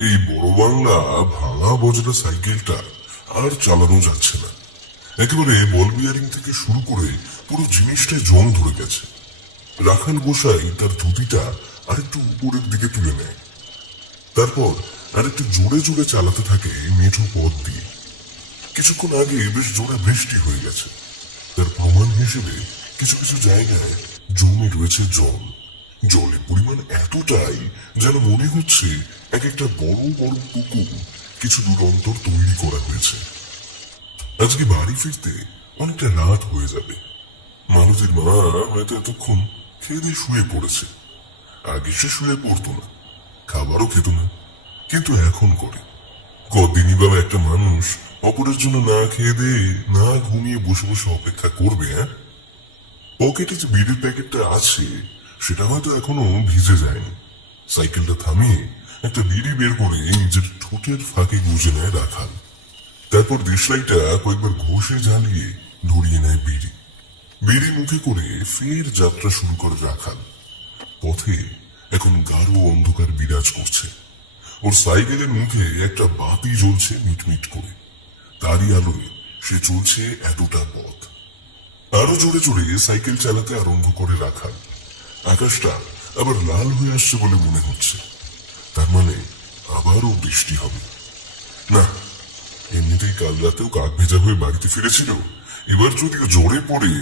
এই বড় বাংলা ভাঙা বজরা সাইকেলটা আর চালানো যাচ্ছে না। একেবারে বল বিয়ারিং থেকে শুরু করে পুরো জিনিসটাই জং ধরে গেছে। রাখাল গোসাই তার ধুতিটা আরেকটু উপরের দিকে তুলে নেয়, তারপর আরেকটু জোরে জোরে চালাতে থাকে মেঠো পথ দিয়ে। কিছুক্ষণ আগে বেশ জোরে বৃষ্টি হয়ে গেছে, তার প্রমাণ হিসেবে কিছু কিছু জায়গায় জমে রয়েছে জল। জলের পরিমাণ এতটাই যেন মনে হচ্ছে এক একটা বড় বড় পুকুর কিছু দূর অন্তর তৈরি করা হয়েছে। আজকে বাড়ি ফিরতে অনেকটা রাত হয়ে যাবে। মালতীর মা হয়তো এতক্ষণ খেয়ে দিয়ে শুয়ে পড়েছে। আগে সে শুয়ে পড়তো না, খাবারও খেত না, কিন্তু এখন করে। কদিনই বা একটা মানুষ অপরের জন্য না খেয়ে দিয়ে না ঘুমিয়ে বসে বসে অপেক্ষা করবে? হ্যাঁ, পকেটে যে বিড়ির প্যাকেটটা আছে সেটা হয়তো এখনো ভিজে যায়নি। সাইকেলটা থামিয়ে একটা বিড়ি বের করে নিজের ঠোঁটের ফাঁকে গুজে নেয় রাখাল। তারপর দেশলাইটা কয়েকবার ঘষে জ্বালিয়ে ধরিয়ে নেয় বিড়ি। বিড়ি মুখে করে ফের যাত্রা শুরু করে রাখাল। পথে এখন গাঢ় অন্ধকার বিরাজ করছে। ওর সাইকেলের মুখে একটা বাতি জ্বলছে মিটমিট করে, তারই আলোয় সে চলছে এতটা পথ। আরো জোরে জোরে সাইকেল চালাতে আরম্ভ করে রাখাল। আকাশটা আবার লাল হয়ে আসছে বলে মনে হচ্ছে, তার মানে আবারও বৃষ্টি হবে। না, এমনিতেই কাল রাতেও কাক ভেজা হয়ে বাড়িতে ফিরেছিল, এবার যদিও জোরে পড়ে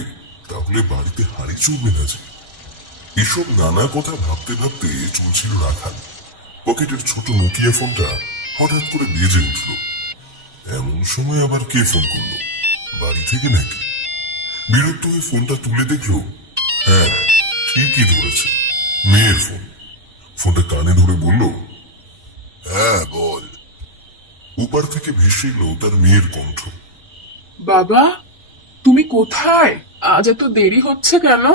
তাহলে বাড়িতে হাড়ি চলবে না যে। এসব নানা কথা ভাবতে ভাবতে চলছিল রাখাল। পকেটের ছোট নোকিয়া ফোনটা হঠাৎ করে বেজে উঠল। এমন সময় আবার কে ফোন করলো? বাড়ি থেকে নাকি? বিরক্ত হয়ে ফোনটা তুলে দেখলো, হ্যাঁ, ঠিকই ধরেছে, মেয়ের ফোন। ফোনটা কানে ধরে বলল, হ্যাঁ বল। উপার থেকে ভেসে এলো তার মেয়ের কণ্ঠ। বাবা, তুমি কোথায়? আজ এত দেরি হচ্ছে কেন?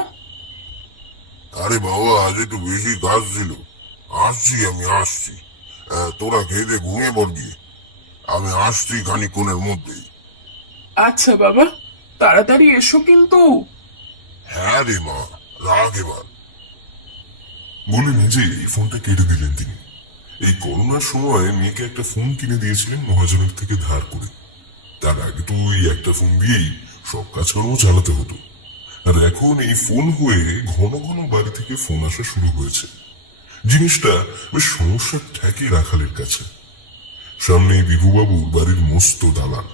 আরে বাবা, আজ একটু বেশি কাজ ছিল। আসছি, আমি আসছি। তোরা খেয়ে দিয়ে ঘুমিয়ে পড়বি, আমি আসছি খানিকক্ষণের মধ্যেই। আচ্ছা বাবা, তাড়াতাড়ি এসো কিন্তু। হ্যাঁ রে মা, রাগ এবার। বলে নিজেই ফোনটা কেটে দিলেন তিনি। এই করোনার সময় মেয়েকে একটা ফোন কিনে দিয়েছিলেন মহাজনের থেকে ধার করে। তার আগে তো এই একটা ফোন দিয়েই সব কাজকর্ম চালাতে হতো, আর এখন এই ফোন হয়ে ঘন ঘন বাড়ি থেকে ফোন আসা শুরু হয়েছে। জিনিসটা বেশ সমস্যার ঠেকে রাখালের কাছে। সামনে বিভুবাবুর বাড়ির মস্ত দালান,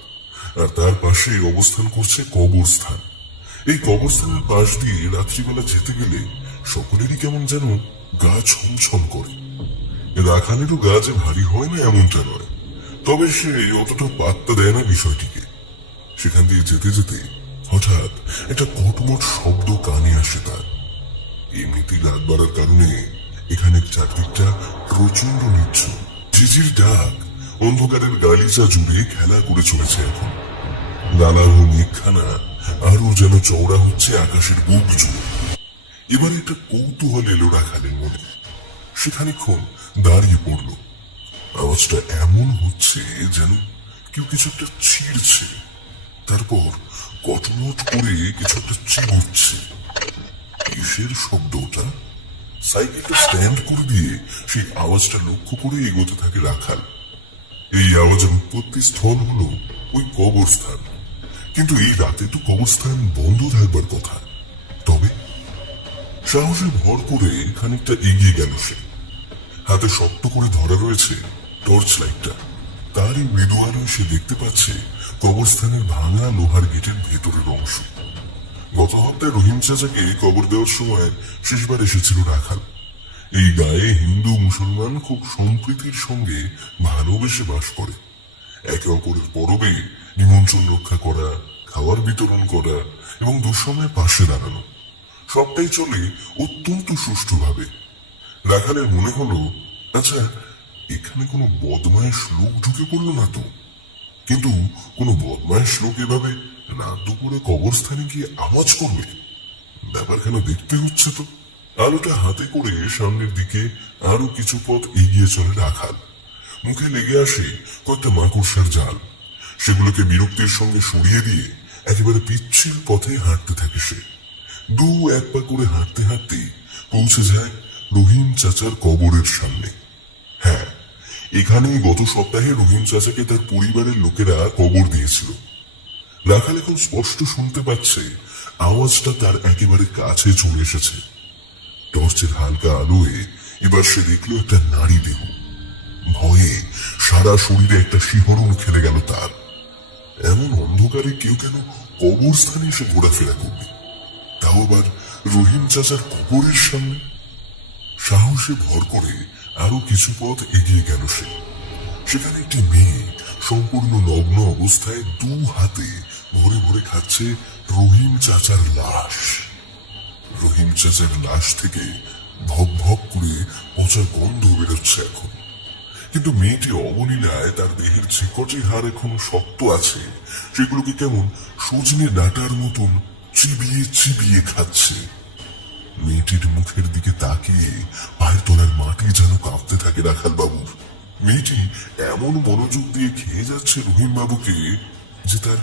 আর তার পাশে অবস্থান করছে কবরস্থান। এই কবরস্থানের পাশ দিয়ে রাত্রিবেলা যেতে গেলে সকলেরই কেমন যেন গা ছমছম করে। রাখালেরও গা যে ভারী হয় না এমনটা নয়, তবে সে অতটা পাত্তা দেয় না বিষয়টিকে। সেখান দিয়ে যেতে যেতে হঠাৎ একটা কটমট শব্দ কানে আসে তার। এমনিতেই রাত বাড়ার কারণে এখানে চারদিকটা প্রচন্ড নিচ্ছুম। ঝিঝির ডাক অন্ধকারের গালিচা জুড়ে খেলা করে চলেছে এখন। লালাহ মেঘখানা আরো যেন চওড়া হচ্ছে আকাশের বুক জুড়ে। এবার একটা কৌতূহল এলো রাখালের মনে। সে খানিকক্ষণ দাঁড়িয়ে পড়ল। আওয়াজটা এমন হচ্ছে যেন কেউ কিছু একটা ছিঁড়ছে, তারপর কটমট করে কিছু একটা চিবুচ্ছে। কিসের শব্দ ওটা? সাইকেলটা স্ট্যান্ড করে দিয়ে সেই আওয়াজটা লক্ষ্য করে এগোতে থাকে রাখাল। এই আওয়াজের উৎপত্তি স্থল হলো ওই কবরস্থান, কিন্তু এই রাতে তো কবরস্থান বন্ধ থাকবার কথা। তবে সাহসে ভর করে খানিকটা এগিয়ে গেল সে। হাতে শক্ত করে ধরা রয়েছে টর্চ লাইটটা। তারই মৃদু আলোয় সে দেখতে পাচ্ছে কবরস্থানের ভাঙা লোহার গেটের ভেতরের অংশ। গত হপ্তাহে রহিম চাচাকে কবর দেওয়ার সময় শেষবার এসেছিল রাখাল। এই গায়ে হিন্দু মুসলমান খুব সম্প্রীতির সঙ্গে ভালোবেসে বাস করে। একে অপরের পরবে নিমন্ত্রণ রক্ষা করা, খাবার বিতরণ করা এবং দুঃসময়ে পাশে দাঁড়ানো, সবটাই চলে অত্যন্ত সুষ্ঠুভাবে। রাখালের মনে হলো, আচ্ছা, এখানে কোনো বদমায়েশ লোক ঢুকে পড়লো না তো? কিন্তু কোনো বদমায়েশ লোক এভাবে রাত দুপুরে কবরস্থানে গিয়ে আওয়াজ করবে? ব্যাপারখানা দেখতে হচ্ছে তো। আলোটা হাতে করে সামনের দিকে আরো কিছু পথ এগিয়ে চলে রাখাল। মুখে লেগে আসে কয়েকটা মাকড়সার জাল। সেগুলোকে বিরক্তির সঙ্গে সরিয়ে দিয়ে একেবারে পিচ্ছিল পথে হাঁটতে থাকে সে। দু এক পা করে হাঁটতে হাঁটতে পৌঁছে যায় রহিম চাচার কবরের সামনে। হ্যাঁ, এখানেই গত সপ্তাহে রহিম চাচাকে তার পরিবারের লোকেরা কবর দিয়েছিল। রাখাল এখন স্পষ্ট শুনতে পাচ্ছে আওয়াজটা তার একেবারে কাছে চলে এসেছে। টর্চের হালকা আলোয় এবার সে দেখল একটা নারী দেহ। ভয়ে সারা শরীরে একটা শিহরণ খেলে গেল তার। এমন অন্ধকারে কেউ কেন কবরস্থানে এসে ঘোরাফেরা করবে, তাও আবার রহিম চাচার কবরের সামনে? সাহসে ভর করে আরো কিছু পথ এগিয়ে গেল সে। সেখানে একটি মেয়ে সম্পূর্ণ নগ্ন অবস্থায় দু হাতে ভরে ভরে খাচ্ছে রহিম চাচার লাশ। রহিম চাচার লাশ থেকে ভক ভক করে পচার গন্ধ বেরোচ্ছে এখন। কিন্তু মেয়েটি অবলীলায় তার দেহের যে কটি হাড় এখনো শক্ত আছে সেগুলোকে কেমন সজনে ডাঁটার মতন চিবিয়ে চিবিয়ে খাচ্ছে। মেয়েটির মুখের দিকে তাকিয়ে পায়ের তলার মাটি যেন কাঁপতে থাকে রাখাল বাবুর। মেয়েটি এমন মনোযোগ দিয়ে খেয়ে যাচ্ছে রহিম বাবুকে যে তার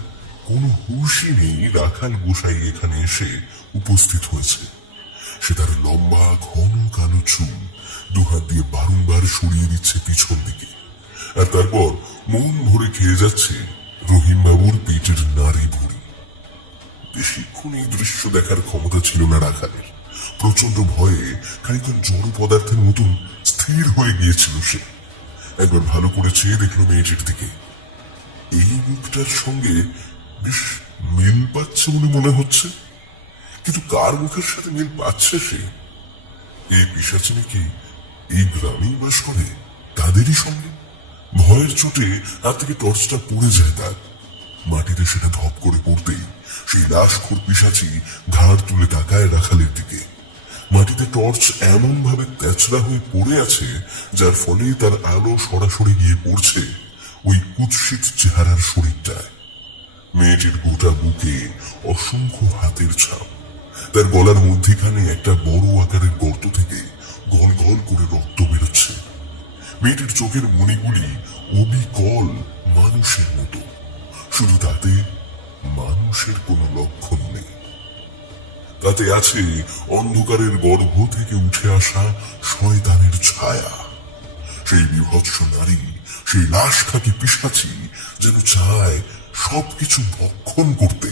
কোনো হুঁশই নেই রাখাল গোসাই এখানে এসে উপস্থিত হয়েছে। সে তার লম্বা ঘন কালো চুল দুহাত দিয়ে বারংবার সরিয়ে দিচ্ছে পিছন দিকে, আর তারপর মন ভরে খেয়ে যাচ্ছে রহিম বাবুর পেটের নাড়ি ভুড়ি। বেশিক্ষণ এই দৃশ্য দেখার ক্ষমতা ছিল না রাখালের। প্রচন্ড ভয়ে খানিকক্ষণ জড় পদার্থের মতন স্থির হয়ে গিয়েছিল সে। একবার ভালো করে চেয়ে দেখলো মেয়েটির দিকে। এই মুখটার সঙ্গে বেশ মিল পাচ্ছে বলে মনে হচ্ছে, কিন্তু কার মুখের সাথে মিল পাচ্ছে সে? এই পিশাচিনী কি এই গ্রামেই বাস করে? তাদেরই সঙ্গে? ভয়ের চোটে হাত থেকে টর্চটা পড়ে যায় তার। মাটিতে সেটা ধপ করে পড়তেই সেই লাশখোর পিশাচি ঘাড় তুলে তাকায় রাখালের দিকে। মাটিতে টর্চ এমন ভাবে তেচড়া হয়ে পড়ে আছে যার ফলে তার আলো সরাসরি গিয়ে পড়ছে ওই কুৎসিত চেহারার শরীরটায়। মেয়েটির গোটা বুকে অসংখ্য হাতের ছাপ। তার গলার মধ্যেখানে একটা বড় আকারের গর্ত থেকে গল গল করে রক্ত বেরোচ্ছে। মেয়েটির চোখের মণিগুলি অবিকল মানুষের মতো, শুধু তাতে মানুষের কোনো লক্ষণ নেই। তাতে আছে অন্ধকারের গর্ভ থেকে উঠে আসা শয়তানের ছায়া। সেই বিভৎস নারী, সেই লাশ খাকি পিশাচি যেন চায় সবকিছু ভক্ষণ করতে।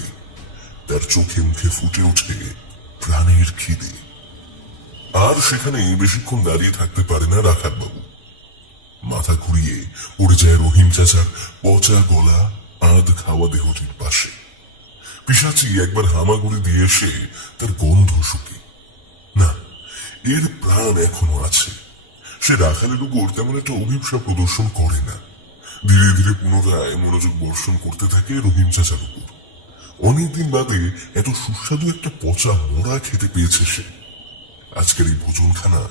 তার চোখে মুখে ফুটে ওঠে প্রাণের খিদে। আর সেখানে বেশিক্ষণ দাঁড়িয়ে থাকতে পারে না রাখাল বাবু। মাথা ঘুরিয়ে পড়ে যায় রহিম চাচার পচা গলা আধ খাওয়া দেহটির পাশে। পিশাচি একবার হামাগুড়ি দিয়ে এসে তার গন্ধ শুকে। না, এর প্রাণ এখনো আছে। সে রাখালের উপর তেমন একটা অভিপ্সা প্রদর্শন করে না। ধীরে ধীরে পুনরায় মনোযোগ বর্ষণ করতে থাকে রহিম চাচার উপর। অনেকদিন বাদে এত সুস্বাদু একটা পচা মোড়া খেতে পেয়েছে সে। আজকের এই ভোজনখানা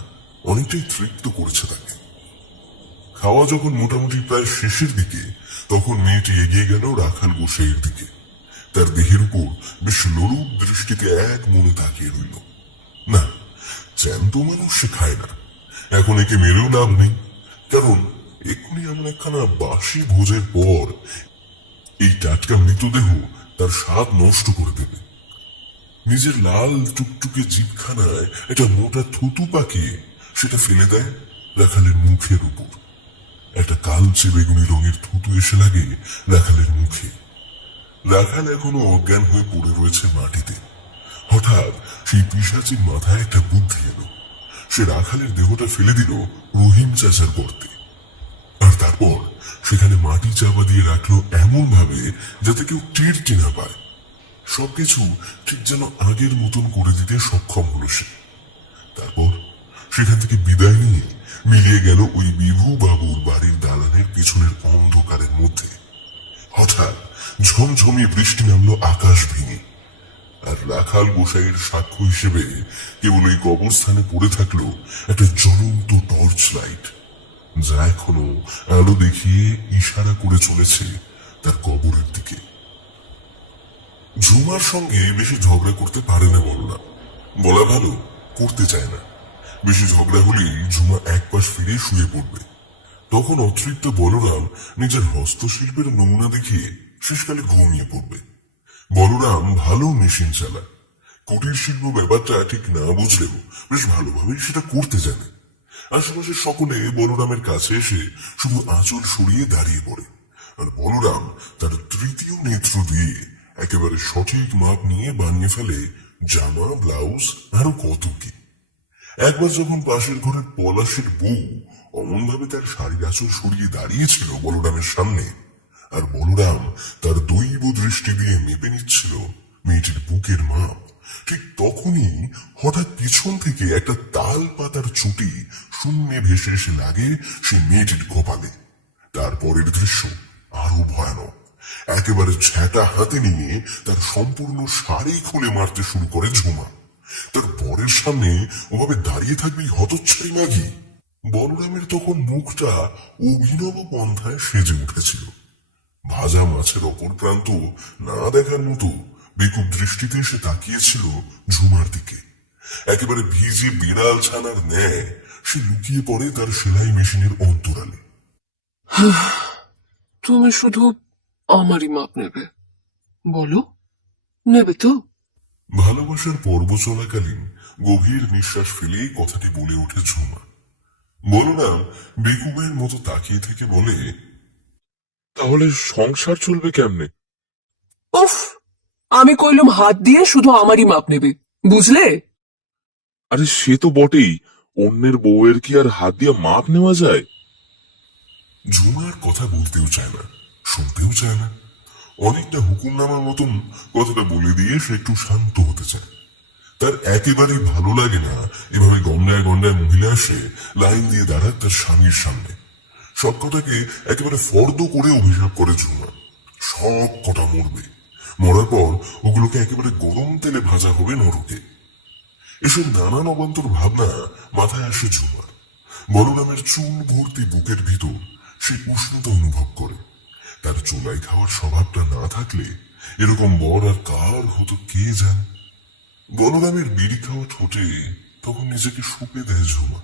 অনেকটাই তৃপ্ত করেছে তাকে। খাওয়া যখন মোটামুটি প্রায় শেষের দিকে, তখন মেয়েটি এগিয়ে গেল রাখাল গোসাইয়ের দিকে। তার দেহের উপর বেশ লোলুপ দৃষ্টিতে এক মনে তাকিয়ে রইল। না, জ্যান্ত মানুষ সে খায় না। এখন একে মেরেও লাভ নেই, কারণ এক্ষুনি এমন একখানা বাসি ভোজের পর এই টাটকা মৃতদেহ তার স্বাদ নষ্ট করে দেবে। নিজের লাল টুকটুকে জিভখানায় একটা মোটা থুতু পাকিয়ে সেটা ফেলে দেয় রাখালের মুখের উপর। একটা কালচে বেগুনি রঙের থুতু এসে লাগে রাখালের মুখে। রাখাল এখনো অজ্ঞান হয়ে পড়ে রয়েছে মাটিতে। হঠাৎ সেই পিশাচির মাথায় একটা বুদ্ধি এলো। সে রাখালের দেহটা ফেলে দিল রহিম চাচার গর্তে, আর তারপর সেখানে মাটি চাপা দিয়ে রাখলো এমন ভাবে যাতে কেউ টেরটি না পায়। সবকিছু ঠিক যেন আগের মতন করে দিতে সক্ষম হলো সে। তারপর সেখান থেকে বিদায় নিয়ে মিলিয়ে গেল ওই বিভু বাবুর বাড়ির দালানের পিছনের অন্ধকারের মধ্যে। হঠাৎ ঝমঝমিয়ে বৃষ্টি নামলো আকাশ ভেঙে, আর রাখাল গোসাইয়ের সাক্ষ্য হিসেবে কেবল ওই কবরস্থানে পড়ে থাকলো একটা জ্বলন্ত টর্চ লাইট, যা এখনো আলো দেখিয়ে ইশারা করে চলেছে তার কবরের দিকে। ঝুমার সঙ্গে বেশি ঝগড়া করতে পারে না বলরাম। বলা ভালো, করতে চায় না। বেশি ঝগড়া হলেই ঝুমা এক পাশ ফিরে শুয়ে পড়বে। তখন অতৃপ্ত বলরাম নিজের হস্তশিল্পের নমুনা দেখিয়ে শেষকালে ঘুমিয়ে পড়বে। বলরাম ভালো মেশিন চালা। কুটির শিল্প ব্যাপারটা ঠিক না বুঝলেও বেশ ভালোভাবেই সেটা করতে জানে। আশেপাশের সকলে বলরামের কাছে এসে শুধু আঁচল সরিয়ে দাঁড়িয়ে পড়ে। আর বলরাম তার তৃতীয় নেত্র দিয়ে একেবারে সঠিক মাপ নিয়ে বানিয়ে ফেলে জামা, ব্লাউজ, আরো কত কি। একবার যখন পাশের ঘরের পলাশের বউ অমন ভাবে তার শাড়ির আঁচল সরিয়ে দাঁড়িয়েছিল বলরামের সামনে, আর বলরাম তার দৈব দৃষ্টি দিয়ে মেপে নিচ্ছিল মেয়েটির বুকের মাপ, ঠিক তখনই হঠাৎ পিছন থেকে একটা তাল পাতার চুটি শূন্যে ভেসে এসে লাগে সে মেয়েটির কপালে। তারপরের দৃশ্য আরো ভয়ানক। একেবারে ঝ্যাঁটা হাতে নিয়ে তার সম্পূর্ণ শাড়ি খুলে মারতে শুরু করে ঝুমা। তার বরের সামনে ওভাবে দাঁড়িয়ে থাকবে হতচ্ছাড়ি মাগি। বলরামের তখন মুখটা অভিনব পন্থায় সেজে উঠেছিল। ভাজা মাছের অপর প্রান্ত না দেখার মতো বেকুব দৃষ্টিতে সে তাকিয়েছিল ঝুমার দিকে। একেবারে ভিজে বিড়াল ছানার ন্যায় সে লুকিয়ে পড়ে তার সেলাই মেশিনের অন্তরালে। তুমি শুধু আমারই মাপ নেবে, বলো নেবে তো? ভালোবাসার পর্ব চলাকালীন গভীর নিঃশ্বাস ফেলে কথাটি বলে ওঠে ঝুমা। বলরাম বেকুবের মতো তাকিয়ে থেকে বলে, তাহলে সংসার চলবে কেমনে? উফ, আমি কইলাম হাত দিয়ে শুধু আমারই মাপ নেবে, বুঝলে? আরে সে তো বটেই, অন্যের বউয়ের কি আর হাত দিয়ে মাপ নেওয়া যায়? ঝুমার কথা বলতেও চায় না, শুনতেও চায় না। অনেকটা হুকুমনামার মতন কথাটা বলে দিয়ে সে একটু শান্ত হতে চায়। তার একেবারেই ভালো লাগে না এভাবে গন্ডায় গন্ডায় মহিলা আসে লাইন দিয়ে দাঁড়ায় তার স্বামীর সামনে। সব কটাকে একেবারে ফর্দ করে অভিশাপ করে ঝুমা। সব কটা মরবে, মরার পর ওগুলোকে একেবারে গরম তেলে ভাজা হবে নরকে। এসব নানান অবান্তর ভাবনা মাথায় আসে ঝুমার। বলরামের চুল ভর্তি বুকের ভিতর সে উষ্ণতা অনুভব করে। তার চোলাই খাওয়ার স্বভাবটা না থাকলে এরকম বর আর কার হতো কে জানে। বলরামের বিড়ি খাওয়া ঠোঁটে তখন নিজেকে শুপে দেয় ঝুমা।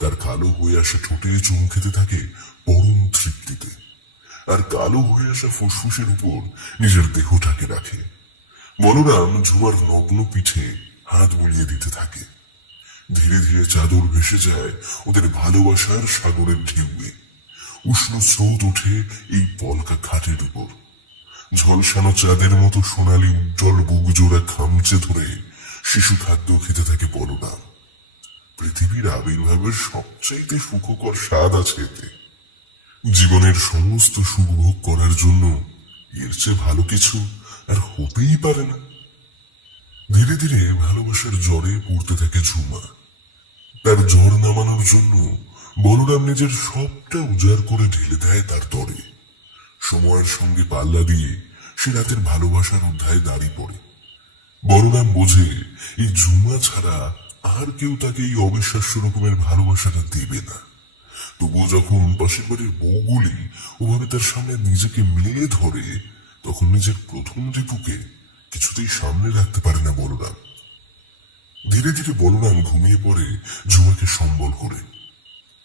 তার কালো হয়ে আসা ঠোঁটে চুমু খেতে থাকে পরম তৃপ্তিতে, আর কালো হয়ে আসা ফুসফুসের উপর নিজের দেহটাকে রাখে। বলরাম ঝুমার নগ্ন পিঠে হাত বুলিয়ে দিতে থাকে। ধীরে ধীরে চাদর ভেসে যায় ওদের ভালোবাসার সাগরের ঢেউয়ে। উষ্ণ স্রোত ওঠে এই পলকা খাটের উপর। ঝলসানো চাঁদের মতো সোনালি উজ্জ্বল বুক জোড়া খামচে ধরে শিশু খাদ্য খেতে থাকে বলরাম। পৃথিবীর আবির্ভাবের সবচাইতে সুখকর স্বাদ আছে এতে। জীবনের সমস্ত সুখ ভোগ করার জন্য এর চেয়ে ভালো কিছু আর হতেই পারে না। ধীরে ধীরে ভালোবাসার জ্বরে পড়তে থাকে ঝুমা। তার জ্বর নামানোর জন্য বলরাম নিজের সবটা উজাড় করে ঢেলে দেয় তার তরে। সময়ের সঙ্গে পাল্লা দিয়ে সে রাতের ভালোবাসার অধ্যায়ে দাঁড়িয়ে পড়ে। বলরাম বোঝে এই ঝুমা ছাড়া আর কেউ তাকে এই অবিশ্বাস্য রকমের ভালোবাসাটা দেবে না। তবুও যখন পাশের বাড়ির বউগুলি ওভাবে তার সামনে নিজেকে মেলে ধরে, তখন নিজের প্রথম রিপুকে কিছুতেই সামনে রাখতে পারে না বলরাম। ধীরে ধীরে বলরাম ঘুমিয়ে পড়ে ঝুমাকে সম্বল করে।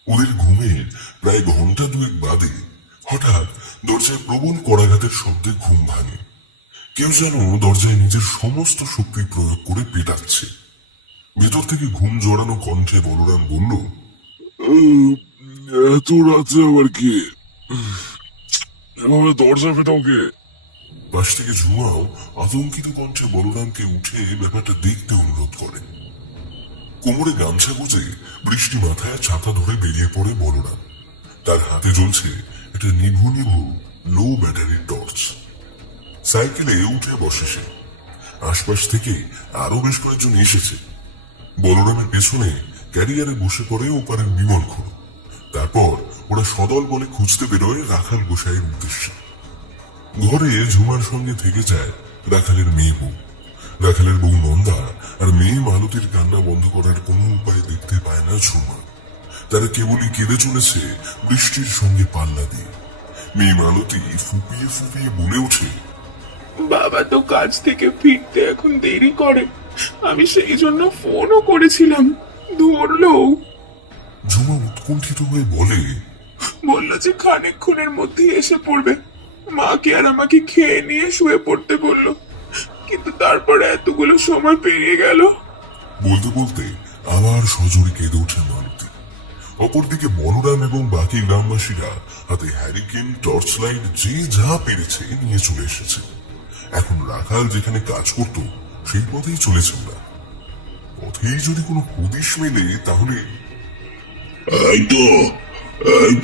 ওদের ঘুমের প্রায় ঘন্টা দুয়েক বাদে হঠাৎ দরজায় প্রবল কড়াঘাতের শব্দে ঘুম ভাঙে। কেউ যেন দরজায় নিজের সমস্ত শক্তি প্রয়োগ করে পেটাচ্ছে। ভেতর থেকে ঘুম জড়ানো কণ্ঠে বলরাম বলল, এত রাতে আবার কি এভাবে দরজা পেটাও কে? পাশ থেকে ঝুমাও আতঙ্কিত কণ্ঠে বলরামকে উঠে ব্যাপারটা দেখতে অনুরোধ করে। কোমরে গামছা গুজে বৃষ্টি মাথায় ছাতা ধরে বেরিয়ে পড়ে বলরাম। তার হাতে জ্বলছে একটা নিভু নিভু লো ব্যাটারির টর্চ। সাইকেলে উঠে বসে সে। আশপাশ থেকে আরো বেশ কয়েকজন এসেছে। বলরামের পেছনে ক্যারিয়ারে বসে পড়ে ওপারের বিমল খুঁড়ো। তারপর ওরা সদল বলে খুঁজতে বেরোয় রাখাল গোসাইয়ের উদ্দেশ্যে। ঘরে ঝুমার সঙ্গে থেকে যায় রাখালের মেয়ে বউ। রাখালের বউ নন্দা আর মেয়ে মালতীর কান্না বন্ধ করার কোনো উপায় দেখতে পায় না ঝুমা। তারা কেবলই কেঁদে চলেছে বৃষ্টির সঙ্গে পাল্লা দিয়ে। মেয়ে মালতী ফুপিয়ে ফুপিয়ে বলে ওঠে, বাবা তো কাজ থেকে ফিরতে এখন দেরি করে, আমি সেই জন্য ফোনও করেছিলাম, ধরলো। ঝুমা উৎকণ্ঠিত হয়ে বলে, বললো যে খানিকক্ষণের মধ্যে এসে পড়বে, মাকে আর আমাকে খেয়ে নিয়ে শুয়ে পড়তে বললো, কিন্তু তারপরে এতগুলো সময় পেরিয়ে গেল। বলতে বলতে আবার সজোরে কেঁদে ওঠে মালতী। অপরদিকে বলরাম এবং বাকি গ্রামবাসীরা হাতে হ্যারিকেন, টর্চ লাইট যে যা পেরেছে নিয়ে চলে এসেছে। এখন রাখাল যেখানে কাজ করত সেই পথেই চলেছে ওরা। পথেই যদি কোনো হদিশ মেলে তাহলে এই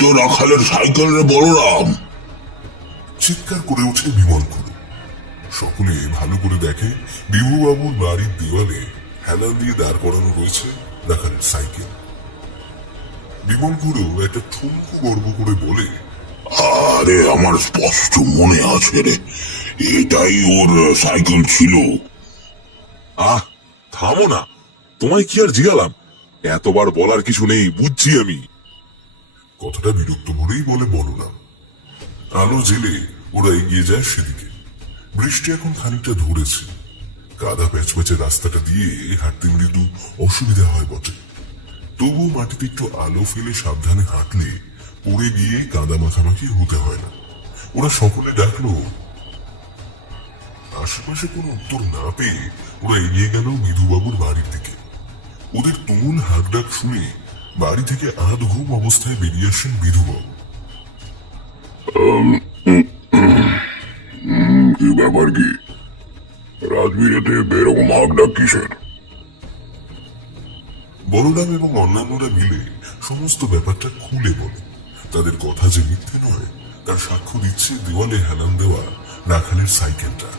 তো রাখালের সাইকেল রে বলরাম। চিৎকার করে ওঠে বিমল খুড়ো। সকলে ভালো করে দেখে বিভুবাবুর বাড়ির দেওয়ালে হেলান দিয়ে দাঁড় করানো রয়েছে রাখালের সাইকেল। বিমল খুড়ো একটা ঠুমকু গর্ব করে বলে, আরে আমার স্পষ্ট মনে আছে রে, এটাই ওর সাইকেল ছিল। আহ, থামো না, তোমায় কি আর জিগালাম? এতবার বলার কিছু নেই, বুঝছি আমি। কথাটা বিরক্ত ভরেই বলে বলরাম। আলো জেলে ওরা এগিয়ে যায় সেদিকে। বৃষ্টি এখন খানিকটা ধরেছে। কাদা প্যাচপ্যাচে রাস্তাটা দিয়ে হাঁটতে মৃদু অসুবিধা হয় বটে, তবুও মাটিতে একটু আলো ফেলে সাবধানে হাঁটলে পড়ে গিয়ে কাদা মাখামাখি হতে হয় না। ওরা সকলে ডাকলো। আশেপাশে কোনো উত্তর না পেয়ে ওরা এগিয়ে গেল মৃদুবাবুর বাড়ির দিকে। ওদের তুমুল হাঁক ডাক শুনে বাড়ি থেকে আধ ঘুম অবস্থায় বেরিয়ে আসেন মৃদুবাবু। কি ব্যাপার কি? রাজবীরেতে এরকম হাঁক ডাক কিসের? বলরাম এবং অন্যান্যরা মিলে সমস্ত ব্যাপারটা খুলে বলে। তাদের কথা যে মিথ্যে নয় তার সাক্ষ্য দিচ্ছে দেওয়ালে হেলান দেওয়া রাখালের সাইকেলটা।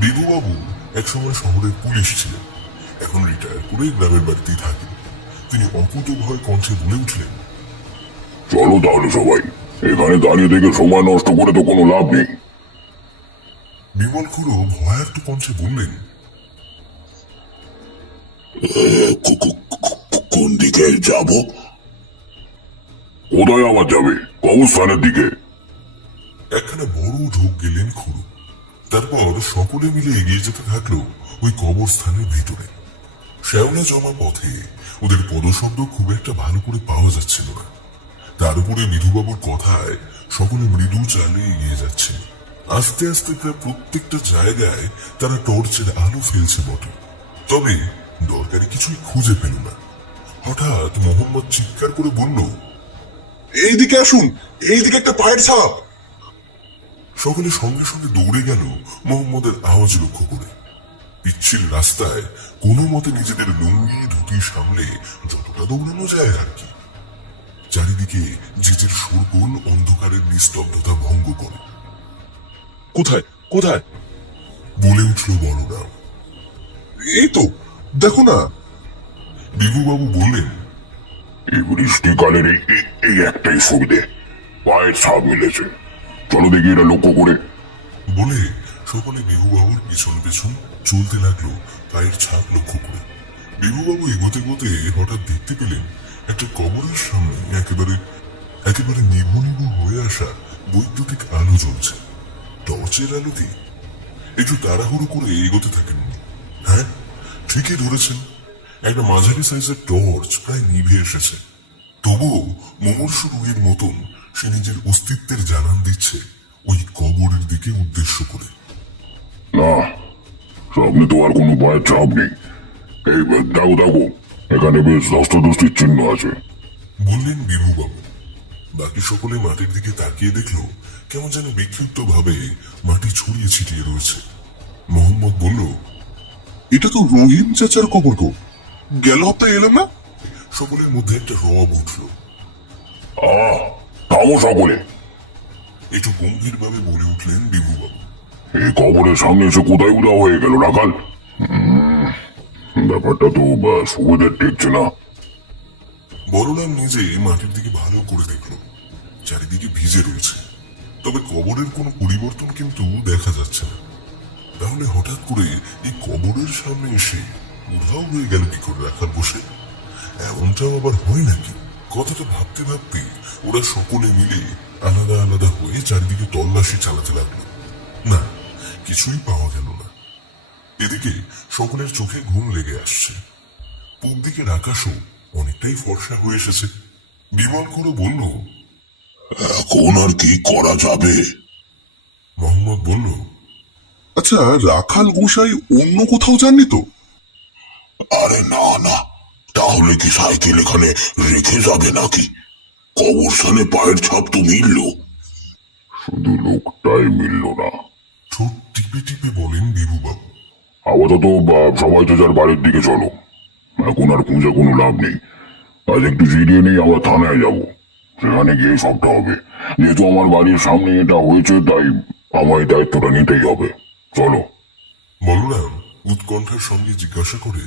বিভুবাবু একসময় শহরের পুলিশ ছিলেন, এখন রিটায়ার করে গ্রামের বাড়িতেই থাকেন। তিনি অকুত ভয় কণ্ঠে বলে উঠলেন, চলো তাহলে সবাই, এখানে দাঁড়িয়ে থেকে সময় নষ্ট করে তো কোনো লাভ নেই। বিমল খুড়ো ভয়ার্ত কণ্ঠে বললেন, কোন দিকে যাব? কোথায় আবার যাবে? কবরস্থানের দিকে। একখানা বড় ঢোক গেলেন খুড়ো। তারপর সকলে মিলে এগিয়ে যেতে থাকলো ওই কবরস্থানের ভিতরে। শ্যাওলা জমা পথে ওদের পদশব্দ খুব একটা ভালো করে পাওয়া যাচ্ছিল না। তার উপরে মৃদুবাবুর কথায় সকলে মৃদু চালে এগিয়ে যাচ্ছে। আস্তে আস্তে প্রায় প্রত্যেকটা জায়গায় তারা টর্চের আলো ফেলছে বটে, তবে দরকারি কিছুই খুঁজে পেল না। হঠাৎ মোহাম্মদ চিৎকার করে বলল, এইদিকে আসুন, এইদিকে একটা পায়ের ছাপ। সকলে সঙ্গে সঙ্গে দৌড়ে গেল মোহাম্মদের আওয়াজ লক্ষ্য করে। পিচ্ছিল রাস্তায় কোনো মতে নিজেদের লুঙ্গি ধুতি সামলে যতটা দৌড়ানো যায় আর কি। চারিদিকে জেজের শোরগোল অন্ধকারের নিস্তব্ধতা ভঙ্গ করে। কোথায় কোথায়? বলে উঠল বলরাম। এই তো দেখো না। বিভুবাবু বললেন, এই বৃষ্টিকালের এই একটাই সুবিধে, পায়ের ছাপ মিলেছে। চলো দেখি এটা লক্ষ্য করে। বলে সকলে বিভুবাবুর পিছন পেছন চলতে লাগলো পায়ের ছাপ লক্ষ্য করে। বিভুবাবু এগোতে এগোতে হঠাৎ দেখতে পেলেন একটা কবরের সামনে একেবারে নিভু নিভু হয়ে আসা বৈদ্যুতিক আলো জ্বলছে। টর্চের আলোতে একটু তাড়াহুড়ো করে এগোতে থাকেন উনি। হ্যাঁ, ঠিকই ধরেছেন, একটা মাঝারি সাইজের টর্চ প্রায় নিভে এসেছে। তবুও মুমূর্ষ রোগীর মতন সে নিজের অস্তিত্বের জানান দিচ্ছে ওই কবরের দিকে উদ্দেশ্য করে। না, সামনে তো আর কোনো পায়ের ছাপ নেই। এই দেখো দেখো, এখানে বেশ ধস্তাধস্তির চিহ্ন আছে। বললেন বিভুবাবু। বাকি সকলে মাটির দিকে তাকিয়ে দেখলো কেমন যেন বিক্ষিপ্ত ভাবে মাটি ছড়িয়ে ছিটিয়ে রয়েছে। মোহাম্মদ বলল, এটা তো রহিম চাচার কবর গো, গেল হপ্তাহে এলাম না। সকলের মধ্যে একটা রব উঠল। থামো সকলে, একটু গম্ভীর ভাবে বলে উঠলেন বিভুবাবু। এই কবরের সামনে এসে কোথায় উদা হয়ে গেল রাখাল? ব্যাপারটা তো সুবিধের টেকছে না। বলরাম নিজে মাটির দিকে ভালো করে দেখলো, চারিদিকে ভিজে রয়েছে, তবে কবরের কোনো পরিবর্তন কিন্তু দেখা যাচ্ছে না। তাহলে হঠাৎ করে এই কবরের সামনে এসে উধাও হয়ে গেল কি করে রাখার বসে? এমনটাও আবার হয় নাকি? কথাটা ভাবতে ভাবতে ওরা সকলে মিলে আলাদা আলাদা হয়ে চারিদিকে তল্লাশি চালাতে লাগলো। না, কিছুই পাওয়া গেল না। এদিকে সকলের চোখে ঘুম লেগে আসছে। পূব দিকের আকাশও অনেকটাই ফর্সা হয়ে এসেছে। বিমল করে বলল, এখন আর কি করা যাবে? মোহাম্মদ বলল, আচ্ছা, রাখাল গোসাই অন্য কোথাও যাননি তো? আরে না না, তাহলে কি সাইকেল এখানে রেখে যাবে নাকি? কবরস্থানে পায়ের ছাপ তো মিলল, শুধু লোকটাই মিলল না। ঠোঁট টিপে টিপে বলেন বিভুবাবু। আপাতত সবাই তো যার বাড়ির দিকে চলো, এখন আর খুঁজে কোনো লাভ নেই। আজ একটু জিরিয়ে নিয়ে আবার থানায় যাব, সেখানে গিয়ে সবটা হবে। যেহেতু আমার বাড়ির সামনে এটা হয়েছে, তাই আমার এই দায়িত্বটা নিতেই হবে। চলো। বলরাম উৎকণ্ঠার সঙ্গে জিজ্ঞাসা করে,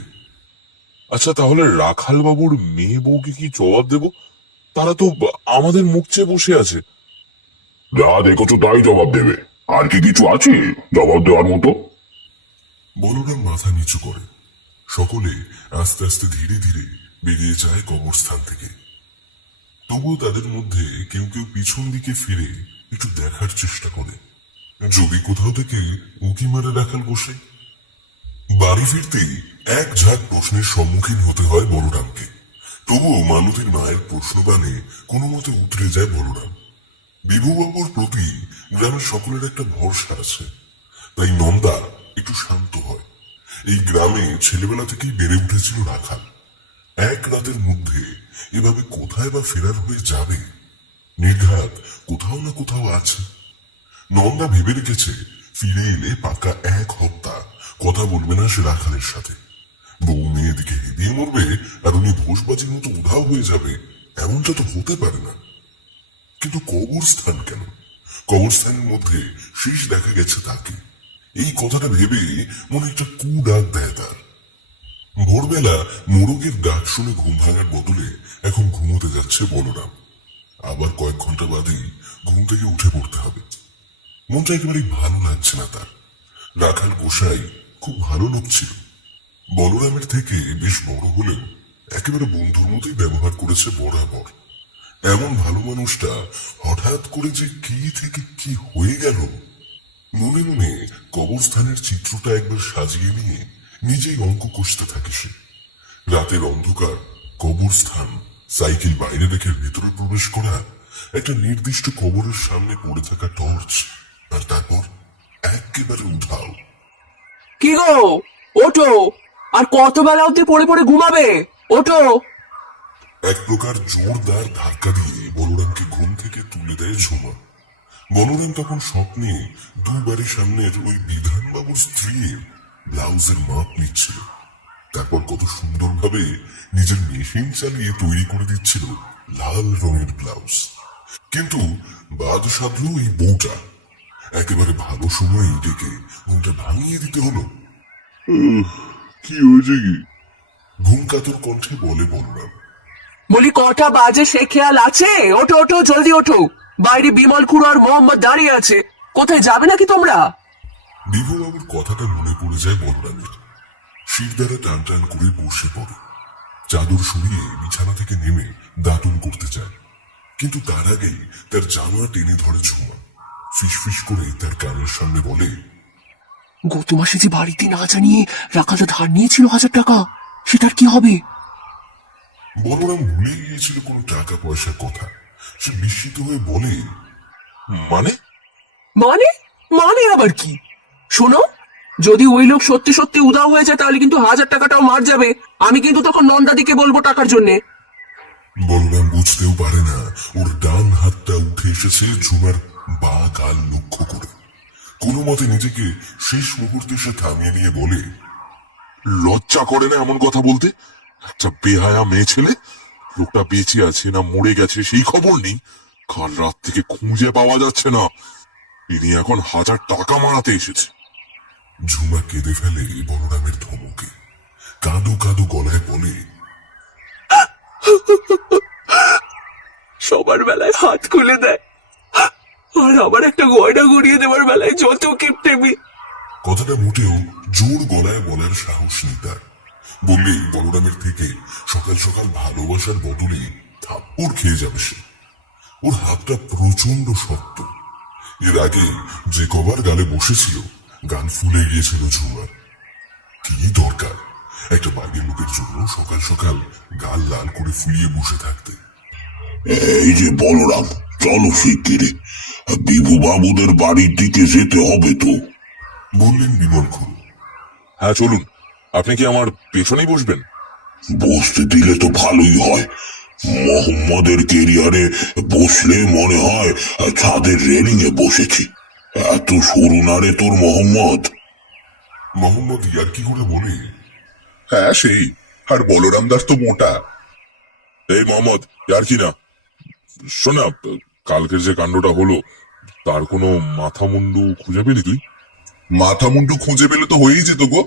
আচ্ছা, তাহলে রাখাল বাবুর মেয়ে বউকে কি জবাব দেব? তারা তো আমাদের মুখ চেয়ে বসে আছে। যা দেখেছো তাই জবাব দেবে, আর কি কিছু আছে জবাব দেওয়ার মতো? বলরাম মাথা নিচু করে। সকলে আস্তে আস্তে ধীরে ধীরে বেরিয়ে যায় কবরস্থান থেকে। তবুও তাদের মধ্যে কেউ কেউ পিছন দিকে ফিরে একটু দেখার চেষ্টা করে, যদি কোথাও থেকে উঁকি মারে রাখাল বসে। বাড়ি ফিরতেই এক ঝাঁক প্রশ্নের সম্মুখীন হতে হয় বলরামকে। তবুও মালতীর মায়ের প্রশ্নবাণে কোনো মতে উতরে যায় বলরাম। বিভুবাবুর প্রতি গ্রামের সকলের একটা ভরসা আছে, তাই নন্দা একটু শান্ত হয়। এই গ্রামে ছেলেবেলা থেকেই বেড়ে উঠেছিল রাখাল। এক রাতের মধ্যে এভাবে কোথায় বা ফেরার হয়ে যাবে, নির্ঘাত কোথাও না কোথাও আছে। নন্দা ভেবে রেখেছে ফিরে এলে পাকা 1 হপ্তাহ কথা বলবে না সে রাখালের সাথে। বউ মেয়েদিকে হেদিয়ে মরবে আর উনি ভোজবাজির মতো উধাও হয়ে যাবে, এমনটা তো হতে পারে না। কিন্তু কবরস্থান কেন? কবরস্থানের মধ্যে শেষ দেখা গেছে তাকে। এই কথাটা ভেবে মনে একটা কু ডাক দেয় তার। ভোরবেলা মোরগের ডাক শুনে ঘুম ভাঙার বদলে এখন ঘুমোতে যাচ্ছে বলরাম। আবার কয়েক ঘন্টা বাদেই ঘুম থেকে উঠে পড়তে হবে। মনটা একেবারে ভালো লাগছে না তার। রাখাল গোসাই খুব ভালো লোক ছিল, বলরামের থেকে বেশ বড় হলেও একেবারে বন্ধুর মতোই ব্যবহার করেছে বরাবর। এমন ভালো মানুষটা হঠাৎ করে যে কি থেকে কি হয়ে গেল। মনে মনে কবরস্থানের চিত্রটা একবার সাজিয়ে নিয়ে নিজেই অঙ্ক কষতে থাকে সে। রাতের অন্ধকার, কবরস্থান, সাইকেল বাইরে রেখে ভেতরে প্রবেশ করা, একটা নির্দিষ্ট কবরের সামনে পড়ে থাকা টর্চ, আর তারপর একেবারে উধাও। কি গো, ওঠো। আর কত বেলা অব্দি পড়ে পড়ে ঘুমাবে? ওঠো। এক প্রকার জোরদার ধাক্কা দিয়ে বলরামকে ঘুম থেকে তুলে দেয় ঝুমা। বলরাম তখন স্বপ্নে দুবারে সামনের ওই বিধানবাবুর স্ত্রীর ব্লাউজের মাপ নিচ্ছিল। তারপর কত সুন্দরভাবে নিজের মেশিন চালিয়ে তৈরি করে দিচ্ছিল লাল রঙের ব্লাউজ। কিন্তু বাদ সাধলো এই বউটা। একেবারে ভালো সময় ডেকে ঘুমটা ভাঙিয়ে দিতে হলো। কি হয়েছে কি? ঘুম কাতর কণ্ঠে বলে বলরাম। বলি কটা বাজে সে খেয়াল আছে? ওঠো ওঠো, জলদি ওঠো। বাইরে বিমল খুড়ো আর মোহাম্মদ দাঁড়িয়ে আছে। কোথায় যাবে নাকি তোমরা? বিভুবাবুর কথাটা মনে পড়ে যায় বলরামের। শিরদাঁড়া টান টান করে বসে পড়ে। চাদর সরিয়ে বিছানা থেকে নেমে দাঁতন করতে চায়, কিন্তু তার আগেই তার জামা টেনে ধরে ঝুমা। ফিসফিস করে তার কানের সামনে বলে, গত মাসে যে বাড়িতে না জানিয়ে রাখালটা ধার নিয়েছিল 1000 টাকা, সেটার কি হবে? বলরাম ভুলে গিয়েছিল কোনো টাকা পয়সার কথা। সে বিস্মিত হয়ে বলে, মানে? মানে মানে আবার কি? শোনো, যদি ওই লোক সত্যি সত্যি উধাও হয়ে যায় তাহলে কিন্তু 1000 টাকাটাও মার যাবে। আমি কিন্তু তখন নন্দাদিকে বলবো টাকার জন্যে। বলরাম বুঝতেও পারে না ওর ডান হাতটা উঠে এসেছে ঝুমার বা গাল লক্ষ্য করে। কোনো মতে নিজেকে শেষ মুহূর্তে সে থামিয়ে নিয়ে বলে, লজ্জা করে না এমন কথা বলতে? একটা বেহায়া মেয়ে ছেলে। লোকটা বেঁচে আছে না মরে গেছে সেই খবর নেই। কাল রাত থেকে খুঁজে পাওয়া যাচ্ছে না। ইনি এখন 1000 টাকা মারাতে এসেছে। ঝুমা কেঁদে ফেলে বলরামের ধমকে। কাঁদো কাঁদো গলায় বলে, সবার বেলায় হাত খুলে দেয়, আর আবার একটা গয়না গড়িয়ে দেওয়ার বেলায় যত কিপটেমি। কথাটা মোটেও জোর গলায় বলার সাহস নেই তার। বললে বলরামের থেকে সকাল সকাল ভালোবাসার বদলে থাপ্পড় খেয়ে যাবে সে। ওর হাতটা প্রচন্ড শক্ত। এর আগে যে কবার গালে বসেছিল গাল ফুলে গিয়েছিল ঝুমার। কি দরকার একটা বাইরের লোকের জন্য সকাল সকাল গাল লাল করে ফুলিয়ে বসে থাকতে। এই যে বলরাম, চলো শিগগিরি, বিভু বাবুদের বাড়ির দিকে যেতে হবে তো। বললেন বিমল খুড়ো। হ্যাঁ চলুন। আপনি কি আমার পেছনেই বসবেন? বসতে দিলে তো ভালোই হয়। মোহাম্মদের কেরিয়ারে বসলে মনে হয় ছাদের রেলিং এ বসেছি। এত সরু না রে তোর মোহাম্মদ। মোহাম্মদ ইয়ার কি করে বলে, হ্যাঁ সেই, আর বলরাম দাস তো মোটা। এই মোহাম্মদ, আর কি না, শোনা, কালকের যে কাণ্ডটা হলো তার কোনো মাথা মুন্ডু খুঁজে পেলি তুই? মাথা মুন্ডু খুঁজে পেলে তো হয়েই যেত গো,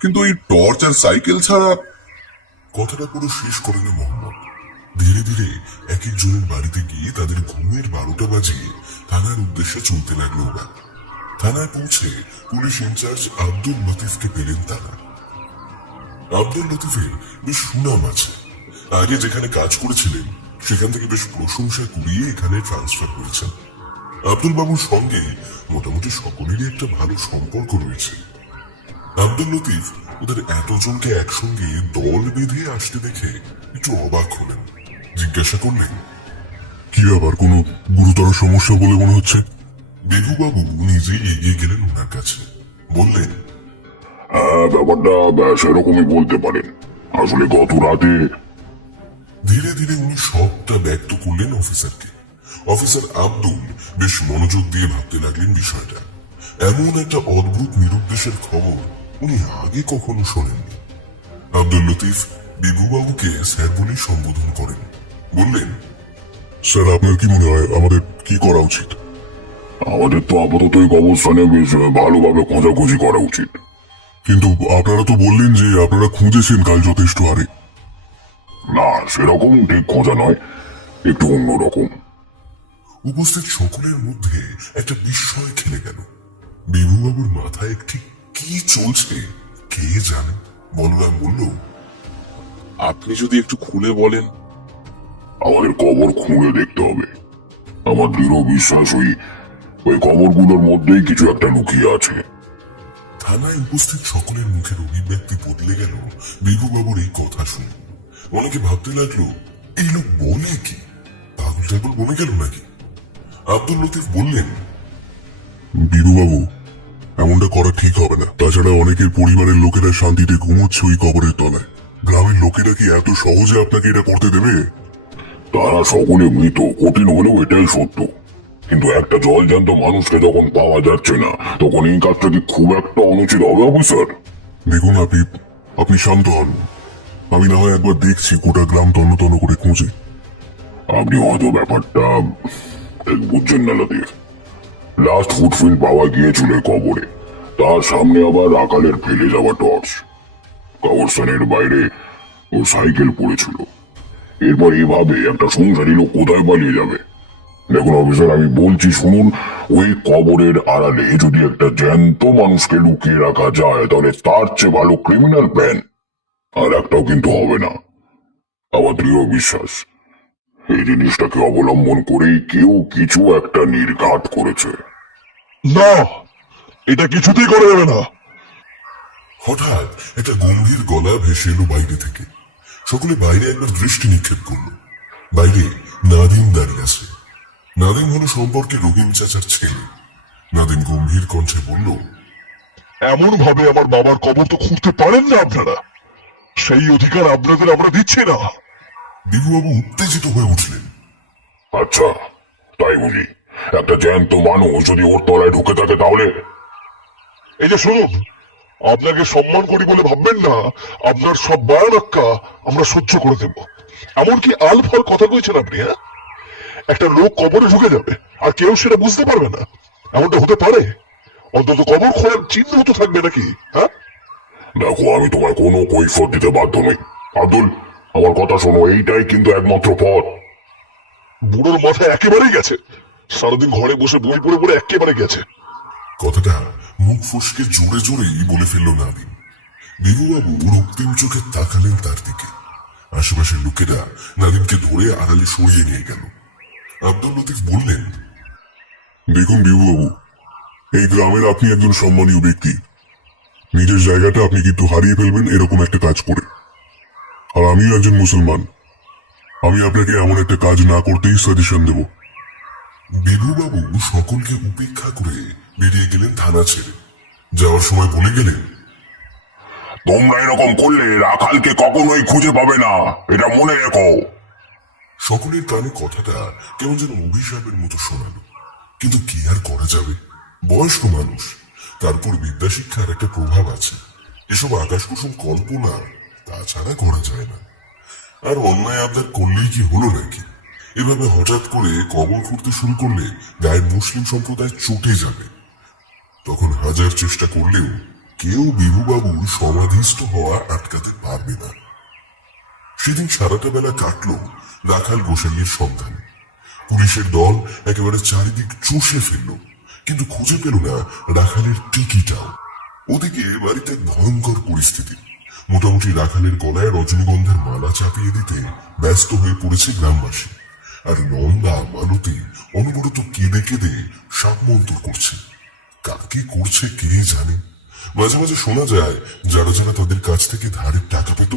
কিন্তু এই টর্চ আর সাইকেল ছাড়া। কথাটা পুরো শেষ করে না মোহাম্মদ। ধীরে ধীরে এক একজনের বাড়িতে গিয়ে তাদের ঘুমের 12টা বাজিয়ে থানার উদ্দেশ্যে চলতে লাগলো ওরা। থানায় পৌঁছে পুলিশ ইনচার্জ আব্দুল লতিফকে পেলেন তারা। আব্দুল লতিফের বেশ সুনাম আছে। আগে যেখানে কাজ করেছিলেন সেখান থেকে বেশ প্রশংসা কুড়িয়ে এখানে ট্রান্সফার করেছেন। আব্দুল বাবুর সঙ্গে মোটামুটি সকলেরই একটা ভালো সম্পর্ক রয়েছে। আব্দুল লতিফ ওদের এতজনকে একসঙ্গে দল বেঁধে আসতে দেখে একটু অবাক হলেন। জিজ্ঞাসা করলেন, কি ব্যাপার, কোনো গুরুতর সমস্যা বলে মনে হচ্ছে? বেগুবাবু নিজেই এগিয়ে গেলেন ওনার কাছে, বললেন, ব্যাপারটা সেরকমই বলতে পারেন। আসলে গত রাতে ধীরে ধীরে উনি সবটা ব্যক্ত করলেন অফিসারকে। অফিসার আব্দুল বেশ মনোযোগ দিয়ে ভাবতে লাগলেন বিষয়টা। এমন একটা অদ্ভুত নিরুদ্দেশের খবর উনি আগে কখনো শোনেননি। আব্দুল লতিফ বিভুবাবুকে স্যার বলে সম্বোধন করেন, বললেন, স্যার, আপনার কি মনে হয় আমাদের কি করা উচিত? আমাদের তো আপাতত এই অবস্থানে বেশ ভালোভাবে খোঁজাখুঁজি করা উচিত। কিন্তু আপনারা তো বললেন যে আপনারা খুঁজেছেন কাল যথেষ্ট হারে। না, সেরকম ঠিক খোঁজা নয়, একটু অন্যরকম। উপস্থিত সকলের মধ্যে একটা বিস্ময় খেলে গেল। বিভুবাবুর মাথায় ঠিক কি চলছে কে জানে। বলরাম বলল, আপনি যদি একটু খুলে বলেন। আমাদের কবর খুঁড়ে দেখতে হবে। আমার দৃঢ় বিশ্বাস ওই কবরগুলোর মধ্যেই কিছু একটা লুকিয়ে আছে। থানায় উপস্থিত সকলের মুখের অভিব্যক্তি বদলে গেল বিভুবাবুর এই কথা শুনে। অনেকে ভাবতে লাগলো, এই লোক বলে কি, পাগল টাগল বনে গেল নাকি? আব্দুল লতিফ বললেন, বিভুবাবু, এমনটা করা ঠিক হবে না। তাছাড়া অনেকের পরিবারের লোকেরা শান্তিতে ঘুমোচ্ছে ওই কবরের তলায়। গ্রামের লোকেরা কি এত সহজে আপনাকে এটা করতে দেবে? তারা সকলে মৃত, কঠিন হলেও এটাই সত্য। কিন্তু একটা জলজ্যান্ত মানুষকে যখন পাওয়া যাচ্ছে না, তখন এই কাজটা কি খুব একটা অনুচিত হবে অফিসার? দেখুন, আপনি শান্ত হন। আমি না হয় একবার দেখছি গোটা গ্রাম তন্ন তন্ন করে খুঁজে। আপনি হয়তো ব্যাপারটা ঠিক বুঝছেন না লতিফ। লাস্ট ফুটপ্রিন্ট পাওয়া গিয়েছিল এই কবরে, তার সামনে আবার আকালের ফেলে যাওয়া টর্চ। কবরস্থানের বাইরে ওর সাইকেল পড়েছিল। এরপর এভাবে একটা সংসারী লোক কোথায় পালিয়ে যাবে? দেখুন অফিসার, আমি বলছি শুনুন, ওই কবরের আড়ালে যদি একটা জ্যান্ত মানুষকে লুকিয়ে রাখা যায়, তাহলে তার চেয়ে ভালো ক্রিমিনাল প্ল্যান আর একটাও কিন্তু হবে না। আমার দৃঢ় বিশ্বাস এই জিনিসটাকে অবলম্বন করেই কেউ কিছু একটা নির্ঘাত করেছে। না, এটা কিছুতেই করা যাবে না। হঠাৎ একটা গম্ভীর গলা ভেসে এলো বাইরে থেকে। সকলে বাইরে একবার দৃষ্টি নিক্ষেপ করলো। বাইরে নাদিম দাঁড়িয়ে আছে। নাদিম হলো সম্পর্কে রহিম চাচার ছেলে। নাদিম গম্ভীর কণ্ঠে বলল, এমন ভাবে আমার বাবার কবর তো খুঁড়তে পারেন না আপনারা। সেই অধিকার আপনাদের আমরা দিচ্ছি না। বিভুবাবু উত্তেজিত হয়ে উঠলেন। আচ্ছা, তাই বুঝি? একটা জ্যান্ত মানুষ যদি ওর তলায় ঢুকে থাকে তাহলে? এই যে শুনুন, আপনাকে সম্মান করি বলে ভাববেন না আপনার সব বায়ানাক্কা আমরা সহ্য করে দেব। এমনকি আল ফল কথা কইছেন আপনি? হ্যাঁ, একটা লোক কবরে ঢুকে যাবে আর কেউ সেটা বুঝতে পারবে না, এমনটা হতে পারে? অন্তত কবর খোঁড়ার চিহ্ন তো থাকবে নাকি? হ্যাঁ, দেখো, আমি তোমায় কোনো কৈফিয়ত দিতে বাধ্য নই। আব্দুল, আমার কথা শোনো, এইটাই কিন্তু একমাত্র পথ। বুড়োর মাথা একেবারেই গেছে। সারাদিন ঘরে বসে বই পড়ে পড়ে একেবারে গেছে। কথাটা মুখ ফসকে জোরে জোরেই বলে ফেলল নাদিম। বিভুবাবু রক্তিম চোখে তাকালেন তার দিকে। আশেপাশের লোকেরা নাদিমকে ধরে আড়ালে সরিয়ে নিয়ে গেল। আব্দুল লতিফ বললেন, দেখুন বিভুবাবু, এই গ্রামের আপনি একজন সম্মানীয় ব্যক্তি। নিজের জায়গাটা আপনি কিন্তু হারিয়ে ফেলবেন এরকম একটা কাজ করে। আর আমিও একজন মুসলমান। আমি আপনাকে এমন একটা কাজ না করতেই সাজেশন দেব। বিভুবাবু সকলকে উপেক্ষা করে বেরিয়ে গেলেন থানা ছেড়ে। যাওয়ার সময় বলে গেলেন, তোমরা এরকম করলে রাখালকে কখনোই খুঁজে পাবে না, এটা মনে রেখো। সকলের কানে কথাটা কেমন যেন অভিশাপের মতো শোনালো, কিন্তু কি আর করা যাবে? বয়স্ক মানুষ, তারপর বিদ্যাশিক্ষার একটা প্রভাব আছে। এসব আকাশকুসুম কল্পনা তাছাড়া করা যায় না। আর অন্যায় আবদার করলেই কি হলো নাকি? এভাবে হঠাৎ করে কবর খুঁড়তে শুরু করলে গায়ের মুসলিম সম্প্রদায় চটে যাবে। তখন হাজার চেষ্টা করলেও কেউ বিভুবাবুর সমাধিস্থ হওয়া আটকাতে পারবে না। সেদিন সারাটা বেলা কাটলো রাখাল গোসাইয়ের সন্ধানে। পুলিশের দল একেবারে চারিদিক চষে ফেলল, কিন্তু খুঁজে পেল না রাখালের টিকিটাও। ওদিকে বাড়িতে ভয়ঙ্কর পরিস্থিতি। মোটামুটি রাখালের গলায় রজনীগন্ধার মালা চাপিয়ে দিতে ব্যস্ত হয়ে পড়েছে গ্রামবাসী। আর নন্দা মালতী অনবরত কেঁদে কেঁদে সাপমন্তর করছে। কাকে করছে কে জানে। মাঝে মাঝে শোনা যায় যারা যারা তাদের কাছ থেকে ধারের টাকা পেত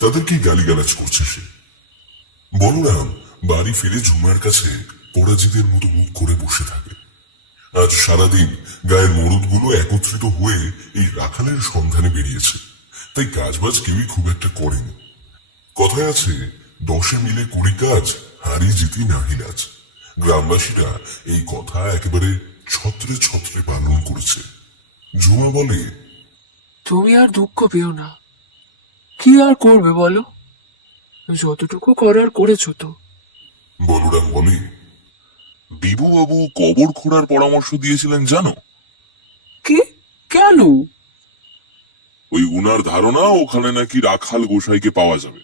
তাদেরকেই গালিগালাজ করছে সে। বলরাম বাড়ি ফিরে ঝুমার কাছে পরাজিতের মতো মুখ করে বসে থাকে। আজ সারাদিন গায়ের মরদগুলো একত্রিত হয়ে এই রাখালের সন্ধানে বেরিয়েছে, তাই কাজবাজ কেউই খুব একটা করেনি। কথায় আছে 10 মিলে 20 কাজ, হারি জিতি নাহিলাজ। গ্রামবাসীরা এই কথা একেবারে ছত্রে ছত্রে পালন করেছে। ঝুমা বলে, তুমি আর দুঃখ পেও না, কি আর করবে বলো, যতটুকু করার করেছো তো। বলরাম বলে, বিভুবাবু কবর খোঁড়ার পরামর্শ দিয়েছিলেন জানো? কি? কেন? ওই উনার ধারণা ওখানে নাকি রাখাল গোসাইকে পাওয়া যাবে।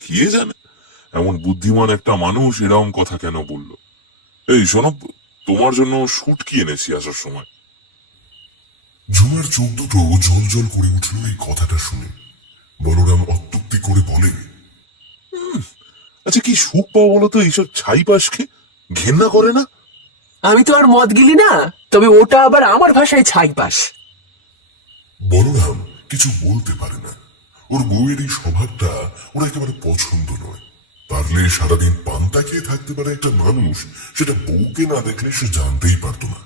কে জানে এমন বুদ্ধিমান একটা মানুষ এরকম কথা কেন বলল। এই শোনো, তোমার জন্য শুটকি এনেছি আসার সময়। ঝুমার চোখ দুটো জল জল করে উঠল এই কথাটা শুনে। বলরাম অত্যুক্তি করে বলে, আচ্ছা কি সুখ পাও বলো তো এইসব ছাই পাশকে? ঘেন্না করে না? আমি তো আর মদ গিলি না, তবে ওটা আবার আমার ভাষায় ছাইপাস। বলরাম কিছু বলতে পারে না। ওর বউয়ের এই স্বভাবটা ওর একেবারে পছন্দ নয়। পারলে সারাদিন পান্তা খেয়ে থাকতে পারে একটা মানুষ, সেটা বউকে না দেখলে সে জানতেই পারতো না।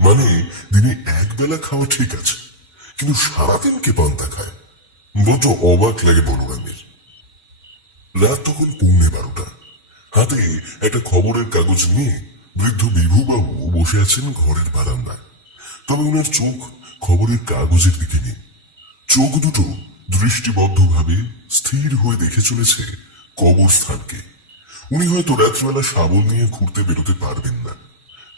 মানে দিনে এক বেলা খাওয়া ঠিক আছে, কিন্তু সারাদিন কে পান্তা খায়? বড় অবাক লাগে বলরামের। রাত তখন 11:15। হাতে একটা খবরের কাগজ নিয়ে বৃদ্ধ বিভুবাবু বসে আছেন ঘরের বারান্দায়। তবে ওনার চোখ খবরের কাগজের দিকে নেই। চোখ দুটো দৃষ্টিবদ্ধভাবে স্থির হয়ে দেখে চলেছে কবরস্থানকে। উনি হয়তো রাত্রিবেলা শাবল নিয়ে ঘুরতে বেরোতে পারবেন না,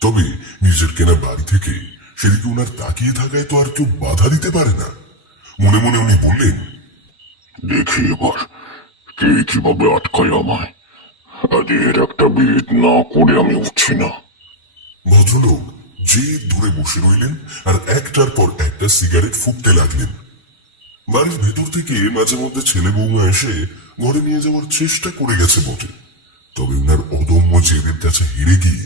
তবে নিজের কেনা বাড়ি থেকে সেদিকে ওনার তাকিয়ে থাকায় তো আর কেউ বাধা দিতে পারে না। মনে মনে উনি বললেন, দেখি এবার কে কিভাবে আটকায় আমায়। আজ এর একটা বিট না করে আমি উঠছি না। ভদ্রলোক যে দূরে বসে রইলেন আর একটার পর একটা সিগারেট ফুঁকতে লাগলেন। বাড়ির ভেতর থেকে মাঝে মধ্যে ছেলে বৌমা এসে ঘরে নিয়ে যাওয়ার চেষ্টা করে গেছে বটে, তবে উনার অদম্য জেদের কাছে হেরে গিয়ে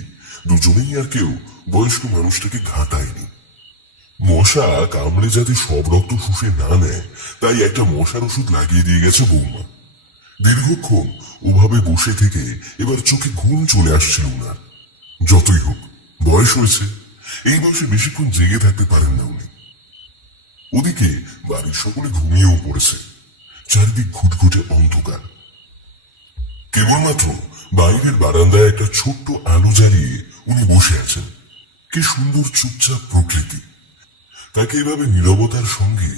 দুজনেই আর কেউ বয়স্ক মানুষটাকে ঘাটায়নি। মশা কামড়ে যাতে সব রক্ত শুষে না নেয়, তাই একটা মশার ওষুধ লাগিয়ে দিয়ে গেছে বৌমা। দীর্ঘক্ষণ ওভাবে বসে থেকে এবার চোখে ঘুম চলে আসছিল উনার। যতই হোক বয়স হয়েছে, এই বয়সে বেশিক্ষণ জেগে থাকতে পারেন না উনি। ওদিকে বাড়ির সকলে ঘুমিয়েও পড়েছে। চারিদিক ঘুটঘুটে অন্ধকার। কেবলমাত্র বাইরের বারান্দায় একটা ছোট্ট আলো জ্বালিয়ে উনি বসে আছেন। কি সুন্দর চুপচাপ প্রকৃতি। তাকে এভাবে নীরবতার সঙ্গে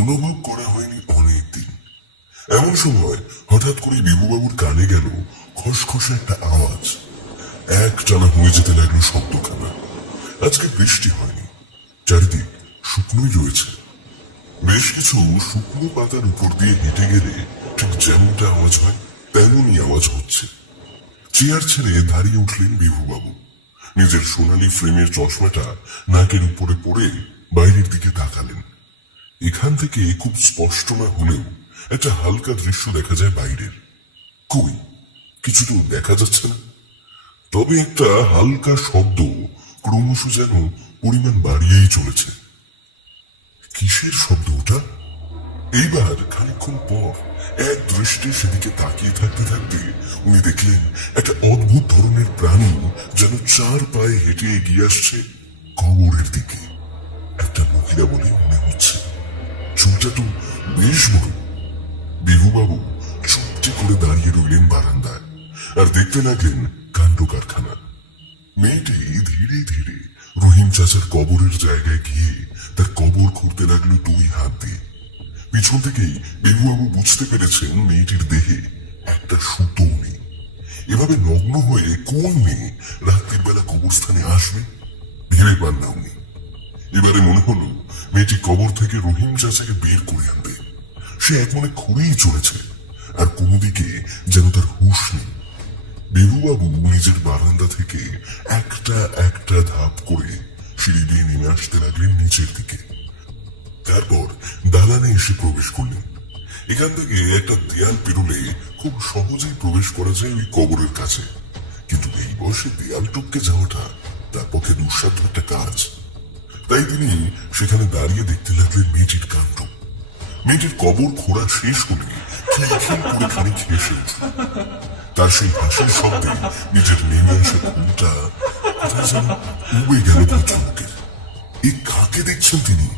অনুভব করা হয়নি অনেক দিন। এমন সময় হঠাৎ করে বিভুবাবুর কানে গেল খসখসে একটা আওয়াজ। এক টানা হয়ে যেতে লাগলো শব্দখানা। আজকে বৃষ্টি হয়নি, চারিদিক শুকনোই রয়েছে। বেশ কিছু শুকনো পাতার উপর দিয়ে হেঁটে গেলে ঠিক যেমনটা আওয়াজ হয় তেমনই আওয়াজ হচ্ছে। চেয়ার ছেড়ে দাঁড়িয়ে উঠলেন বিভুবাবু। নিজের সোনালী ফ্রেমের চশমাটা নাকের উপরে পড়ে বাইরের দিকে তাকালেন। এখান থেকে খুব স্পষ্ট না হলেও একটা হালকা দৃশ্য দেখা যায় বাইরের। কই কিছু তো দেখা যাচ্ছে না, তবে একটা হালকা শব্দ ক্রমশ যেন পরিমাণ বাড়িয়েই চলেছে। কিসের শব্দ ওটা? এইবার খানিকক্ষণ পর এক দৃষ্টি সেদিকে তাকিয়ে থাকতে থাকতে উনি দেখলেন একটা অদ্ভুত ধরনের প্রাণী যেন 4 পায়ে হেঁটে এগিয়ে আসছে কবরের দিকে। একটা মহিলা বলে মনে হচ্ছে। চুলটা তো বেশ বড়। বিভুবাবু চুপটি করে দাঁড়িয়ে রইলেন বারান্দায় আর দেখতে লাগলেন কাণ্ড কারখানা। মেয়েটি ধীরে ধীরে রহিম চাচার কবরের জায়গায় গিয়ে তার কবর খুঁড়তে লাগলো দুই হাত দিয়ে। পিছন থেকেই বিভুবাবু বুঝতে পেরেছেন মেয়েটির দেহে একটা সুতো নেই। এভাবে নগ্ন হয়ে কোন মেয়ে রাত্রির বেলা কবরস্থানে আসবে ভেবে পান না উনি। এবারে মনে হলো মেয়েটি কবর থেকে রহিম চাচাকে বের করে আনবে। সে এক মনে খুঁড়েই চলেছে আর কোনো দিকে যেন তার হুঁশ নেই। বিভুবাবু নিজের বারান্দা থেকে একটা একটা ধাপ করে সিঁড়ি দিয়ে নেমে আসতে লাগলেন নিচের দিকে। তারপর দালানে এসে প্রবেশ করলেন। এখান থেকে একটা দেয়াল পেরোলে খুব সহজেই প্রবেশ করা যায় ওই কবরের কাছে, কিন্তু এই বয়সে দেয়াল টপকে যাওয়াটা তার পক্ষে দুঃসাধ্য একটা কাজ। তাই তিনি সেখানে দাঁড়িয়ে দেখতে লাগলেন মেয়েটির কাণ্ড। মেয়েটির কবর খোঁড়া শেষ হলে খিলখিল করে খানিক হেসে উঠল। তার সেই হাসির শব্দে নিজের নেমে আসা ঘুমটা কোথায় যেন উবে গেল ভদ্রলোকের। এই কাকে দেখছেন তিনি?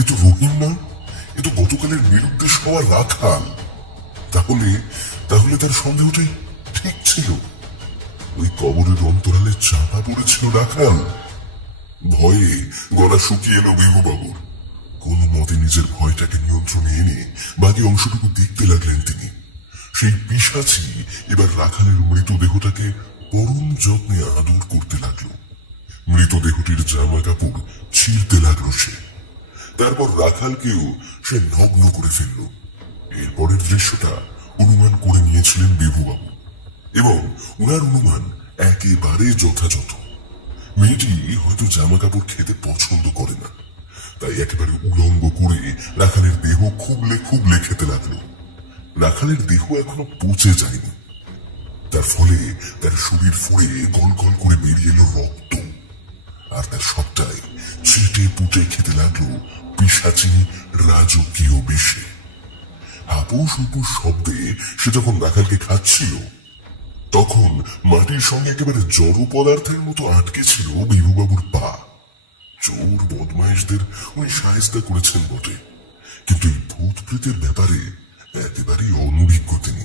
এ তো রহিম না, এ তো গতকালের নিরুদ্দেশ হওয়া রাখাল। তাহলে তাহলে তার সন্দেহটাই ঠিক ছিল। ওই কবরের অন্তরালে চাপা পড়েছিল রাখাল। ভয়ে গলা শুকিয়ে এলো বিভুবাবুর। কোন মতে নিজের ভয়টাকে নিয়ন্ত্রণে এনে বাকি অংশটুকু দেখতে লাগলেন তিনি। সেই পিশাচি এবার রাখালের মৃতদেহটাকে পরম যত্নে আদর করতে লাগলো। মৃতদেহটির জামা কাপড় ছিঁড়তে লাগলো সে। তারপর রাখালকেও সে নগ্ন করে ফেলল। এরপরের দৃশ্যটা অনুমান করে নিয়েছিলেন বিভুবাবু, এবং উনার অনুমান একেবারে যথাযথ। মেয়েটি হয়তো জামা কাপড় খেতে পছন্দ করে না, তাই একেবারে উলঙ্গ করে রাখালের দেহ খুবলে খুবলে খেতে লাগলো। রাখালের দেহ এখনো পচে যায়নি, তার ফলে তার শরীর ফুঁড়ে গল গল করে বেরিয়ে এলো রক্ত, আর তার সবটাই ছিটে পুটে খেতে লাগলো পিশাচিনী রাজকীয় বিষে। হাপুস হুপুস শব্দে সে যখন রাখালকে খাচ্ছিল, তখন মাটির সঙ্গে একেবারে জড় পদার্থের মতো আটকে ছিল বিভুবাবুর পা। চোর বদমাইশদের উনি সাহেস্তা করেছেন বটে, কিন্তু এই ভূত প্রেতের ব্যাপারে একেবারেই অনভিজ্ঞ তিনি।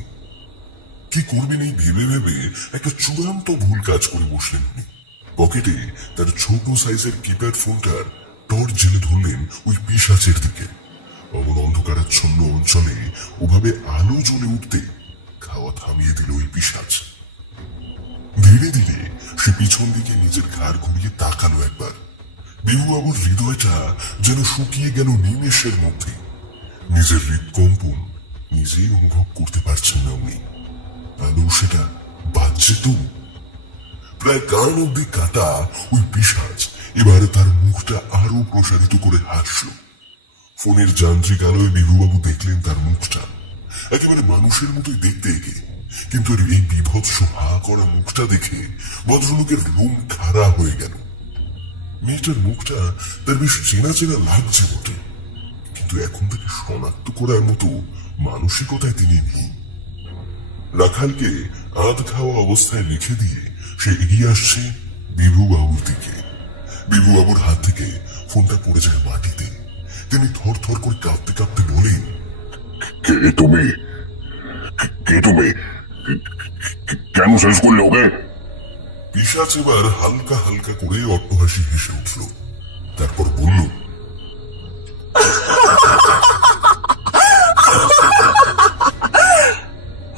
কি করবেন এই ভেবে ভেবে একটা চূড়ান্ত ভুল কাজ করে বসলেন উনি। পকেটে তার ছোট সাইজের কিপ্যাড ফোনটার টর্চ জেলে ধরলেন ওই পিশাচের দিকে। অমন অন্ধকারাচ্ছন্ন অঞ্চলে ওভাবে আলো জ্বলে উঠতে খাওয়া থামিয়ে দিল ওই পিশাচ। ধীরে ধীরে সে পিছন দিকে নিজের ঘাড় ঘুরিয়ে তাকালো একবার। বিভুবাবুর হৃদয়টা যেন শুকিয়ে গেল নিমেষের মধ্যে। নিজের হৃদকম্পন নিজেই অনুভব করতে পারছেন না উনি। আলো সেটা বাজছে তো। প্রায় কান অব্দি কাটা ওই পিশাচ এবারে তার মুখটা আরো প্রসারিত করে হাসল। ফোনের যান্ত্রিক আলোয় বিভুবাবু দেখলেন তার মুখটা একেবারে মানুষের মতোই দেখতে একে, কিন্তু এই বিভৎস হা করা মুখটা দেখে ভদ্রলোকের লোম খাড়া হয়ে গেল। মেয়েটার মুখটা তার বেশ চেনা চেনা লাগছে বটে, কিন্তু এখন থেকে শনাক্ত করার মতো মানসিকতায় তিনি নেই। রাখালকে আধ খাওয়া অবস্থায় লিখে দিয়ে সে এগিয়ে আসছে বিভুবাবুর দিকে। বিভুবাবুর হাত থেকে ফোনটা পড়ে যায় মাটিতে। তিনি থর থর করে কাঁপতে কাঁপতে বলেন, কে তুমি? কে তুমি? কেন শেষ করলে ওকে? পিশাচ এবার হালকা হালকা করে অট্টহাসি হেসে উঠল। তারপর বলল,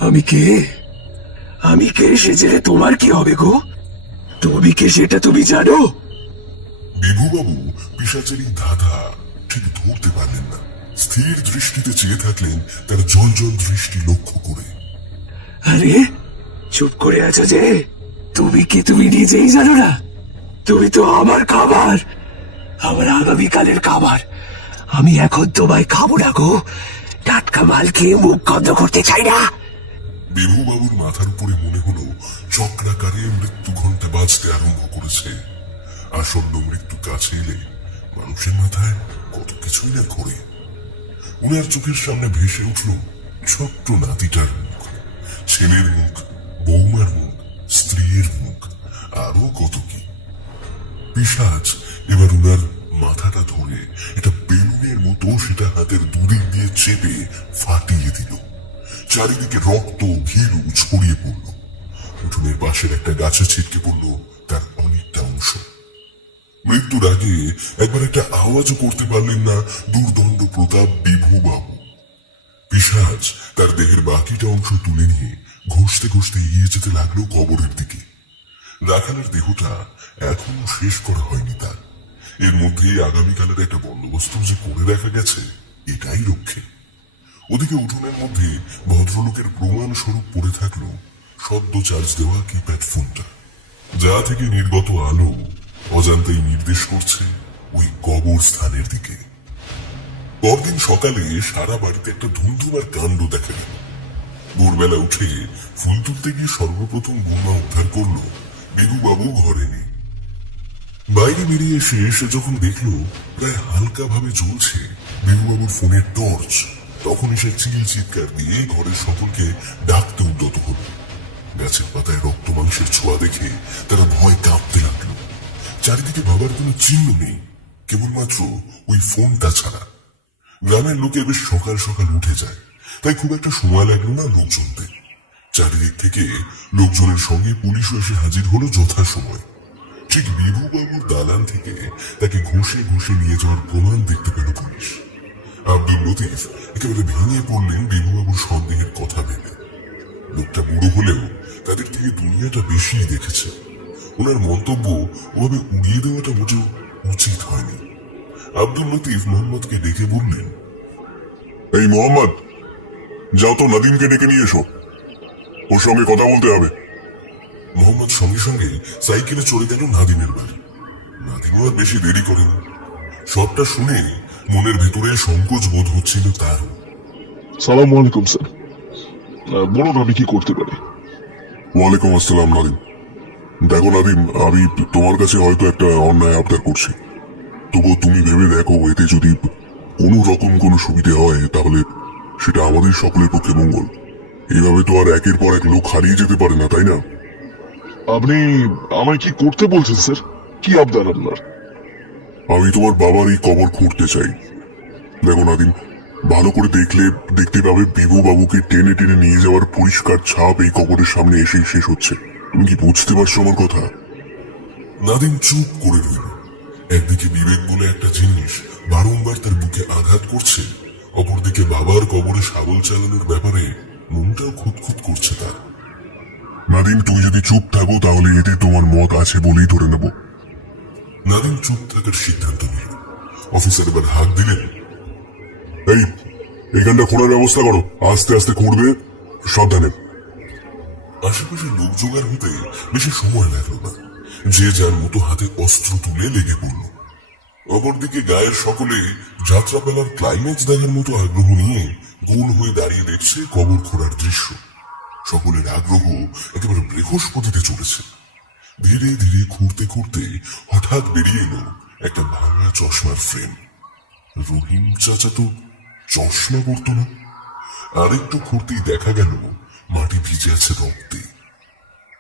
আমি কে? আমি কে সে জেনে তোমার কি হবে গো? তুমি কে সেটা তুমি জানো? বিভুবাবু পিশাচের এই ধাঁধা ঠিক ধরতে পারলেন না। স্থির দৃষ্টিতে চেয়ে থাকলেন তার জল জল দৃষ্টি লক্ষ্য করে। আরে চুপ করে আছো যে? তুমি কি তুমি নিজেই জানো না? তুমি তো আমার খাবার, আমার আগামীকালের খাবার। আমি এখন তোমায় খাবো না গো। টাটকা মাল খেয়ে মুখ গন্ধ করতে চাই না। বিভুবাবুর মাথার উপরে মনে হলো চক্রাকারে মৃত্যু ঘন্টা বাজতে আরম্ভ করেছে। আসন্ন মৃত্যু কাছে এলে মানুষের মাথায় কত কিছুই না ঘোরে। উনার চোখের সামনে ভেসে উঠল ছোট্ট নাতিটার মুখ, ছেলের মুখ, বৌমার মুখ, স্ত্রীর মুখ, আরো কত কি। পিশাচ এবার উনার মাথাটা ধরে একটা বেলুনের মতো সেটা হাতের দুদিক দিয়ে চেপে ফাটিয়ে দিল। চারিদিকে রক্ত ঘিলু ছড়িয়ে পড়ল। উঠোনের পাশের একটা গাছে ছিটকে পড়ল তার অনেকটা অংশ। মৃত্যুর আগে একবার একটা আওয়াজও করতে পারলেন না দুর্দণ্ড প্রতাপ বিভুবাবু। পিশাচ তার দেহের বাকিটা অংশ তুলে নিয়ে ঘষতে ঘষতে এগিয়ে যেতে লাগলো কবরের দিকে। রাখালের দেহটা এখনো শেষ করা হয়নি তার। এর মধ্যে আগামীকালের একটা বন্দোবস্ত যে করে দেখা গেছে, এটাই রক্ষে। ওদিকে উঠোনের মধ্যে ভদ্রলোকের প্রমাণ স্বরূপ পড়ে থাকলো সদ্য চার্জ দেওয়া কিপ্যাড ফোনটা, যা থেকে নির্গত আলো অজান্তেই নির্দেশ করছে ওই কবর স্থানের দিকে। পরদিন সকালে সারা বাড়িতে একটা ধুমধুমার কাণ্ড দেখা গেল। ভোরবেলা উঠে ফুল তুলতে গিয়ে সর্বপ্রথম বোমা উদ্ধার করলো বিভুবাবু ঘরে নেই। বাইরে বেরিয়ে এসে সে যখন দেখলো প্রায় হালকা ভাবে জ্বলছে বিভুবাবুর ফোনের টর্চ, তখন সে চিৎকার দিয়ে ঘরের সকলকে ডাকতে উদ্যত হল। গাছের পাতায় রক্ত মাংসের ছোঁয়া দেখে তারা ভয় কাঁপতে লাগলো। চারিদিকে ভাবার কোনো চিহ্ন নেই, কেবলমাত্র ওই ফোনটা ছাড়া। গ্রামের লোকে বেশ সকাল সকাল উঠে যায়, তাই খুব একটা সময় লাগলো না লোকজনদের। চারিদিক থেকে লোকজনের সঙ্গে পুলিশও এসে হাজির হলো যথাসময়। ঠিক বিভুবাবুর দালান থেকে তাকে ঘষে ঘষে নিয়ে যাওয়ার প্রমাণ দেখতে পেল পুলিশ। আব্দুল লতিফ একেবারে ভেঙে পড়লেন বিভুবাবুর সন্দেহের কথা ভেবে। লোকটা বুড়ো হলেও তাদের থেকে দুনিয়াটা বেশি দেখেছে। ওনার মন্তব্য ওভাবে উড়িয়ে দেওয়াটা মোটেও উচিত হয়নি। আব্দুল লতিফ মোহাম্মদকে ডেকে বললেন, এই মোহাম্মদ, যাও তো নাদিমকে ডেকে নিয়ে এসো, ওর সঙ্গে কথা বলতে হবে। মোহাম্মদ সঙ্গে সঙ্গে সাইকেলে চলে গেল নাদিমের বাড়ি। নাদিমও আর বেশি দেরি করেন। সবটা শুনে মনের ভেতরে সংকোচ বোধ হচ্ছিল তার। সালাম আলাইকুম স্যার, বলুন আমি কি করতে পারি? ওয়ালাইকুম আসসালাম নাদিম। দেখো নাদিম, আমি তোমার কাছে হয়তো একটা অন্যায় আবদার করছি, তবুও তুমি ভেবে দেখো এতে যদি কোনো রকম কোনো সুবিধে হয় তাহলে সেটা আমাদের সকলের পক্ষে মঙ্গল। এইভাবে তো আর একের পর এক লোক হারিয়ে যেতে পারে না, তাই না? আপনি আমায় কি করতে বলছেন স্যার? কি আবদার আপনার? আমি তোমার বাবার এই কবর খুঁড়তে চাই। দেখো নাদিম, ভালো করে দেখতে পাবে বিভু বাবুকে টেনে টেনে নিয়ে যাওয়ার পরিষ্কার ছাপ এই কবরের সামনে এসেই শেষ হচ্ছে। তুমি কি বুঝতে পারছো আমার কথা? নাদিম চুপ করে রইল। একদিকে বিবেক বলে একটা জিনিস বারংবার তার বুকে আঘাত করছে, অপরদিকে বাবার কবরে শাবল চালানোর ব্যাপারে মনটাও খুঁতখুত করছে তার। নাদিম, তুমি যদি চুপ থাকো তাহলে এতে তোমার মত আছে বলেই ধরে নেব। নাদিম চুপ থাকার সিদ্ধান্ত নিল। অফিসার এবার হাত দিলেন, এইখানটা খোঁড়ার ব্যবস্থা করো, আস্তে আস্তে খুঁড়বে, সাবধানে। আশেপাশে লোক জোগাড় হতে বেশি সময় লাগলো না। যে যার মতো হাতে অস্ত্র তুলে লেগে পড়ল। অপরদিকে গায়ের সকলে যাত্রাপালার ক্লাইম্যাক্স দেখার মতো আগ্রহ নিয়ে গোল হয়ে দাঁড়িয়ে দেখছে কবর খোঁড়ার দৃশ্য। সকলের আগ্রহ একেবারে বৃহস্পতিতে চলেছে। ধীরে ধীরে খুঁড়তে খুঁড়তে হঠাৎ বেরিয়ে এলো একটা ভাঙা চশমার ফ্রেম। রহিম চাচা তো চশমা পরত না। আরেকটু খুঁড়তেই দেখা গেল মাটি ভিজে আছে রক্তে।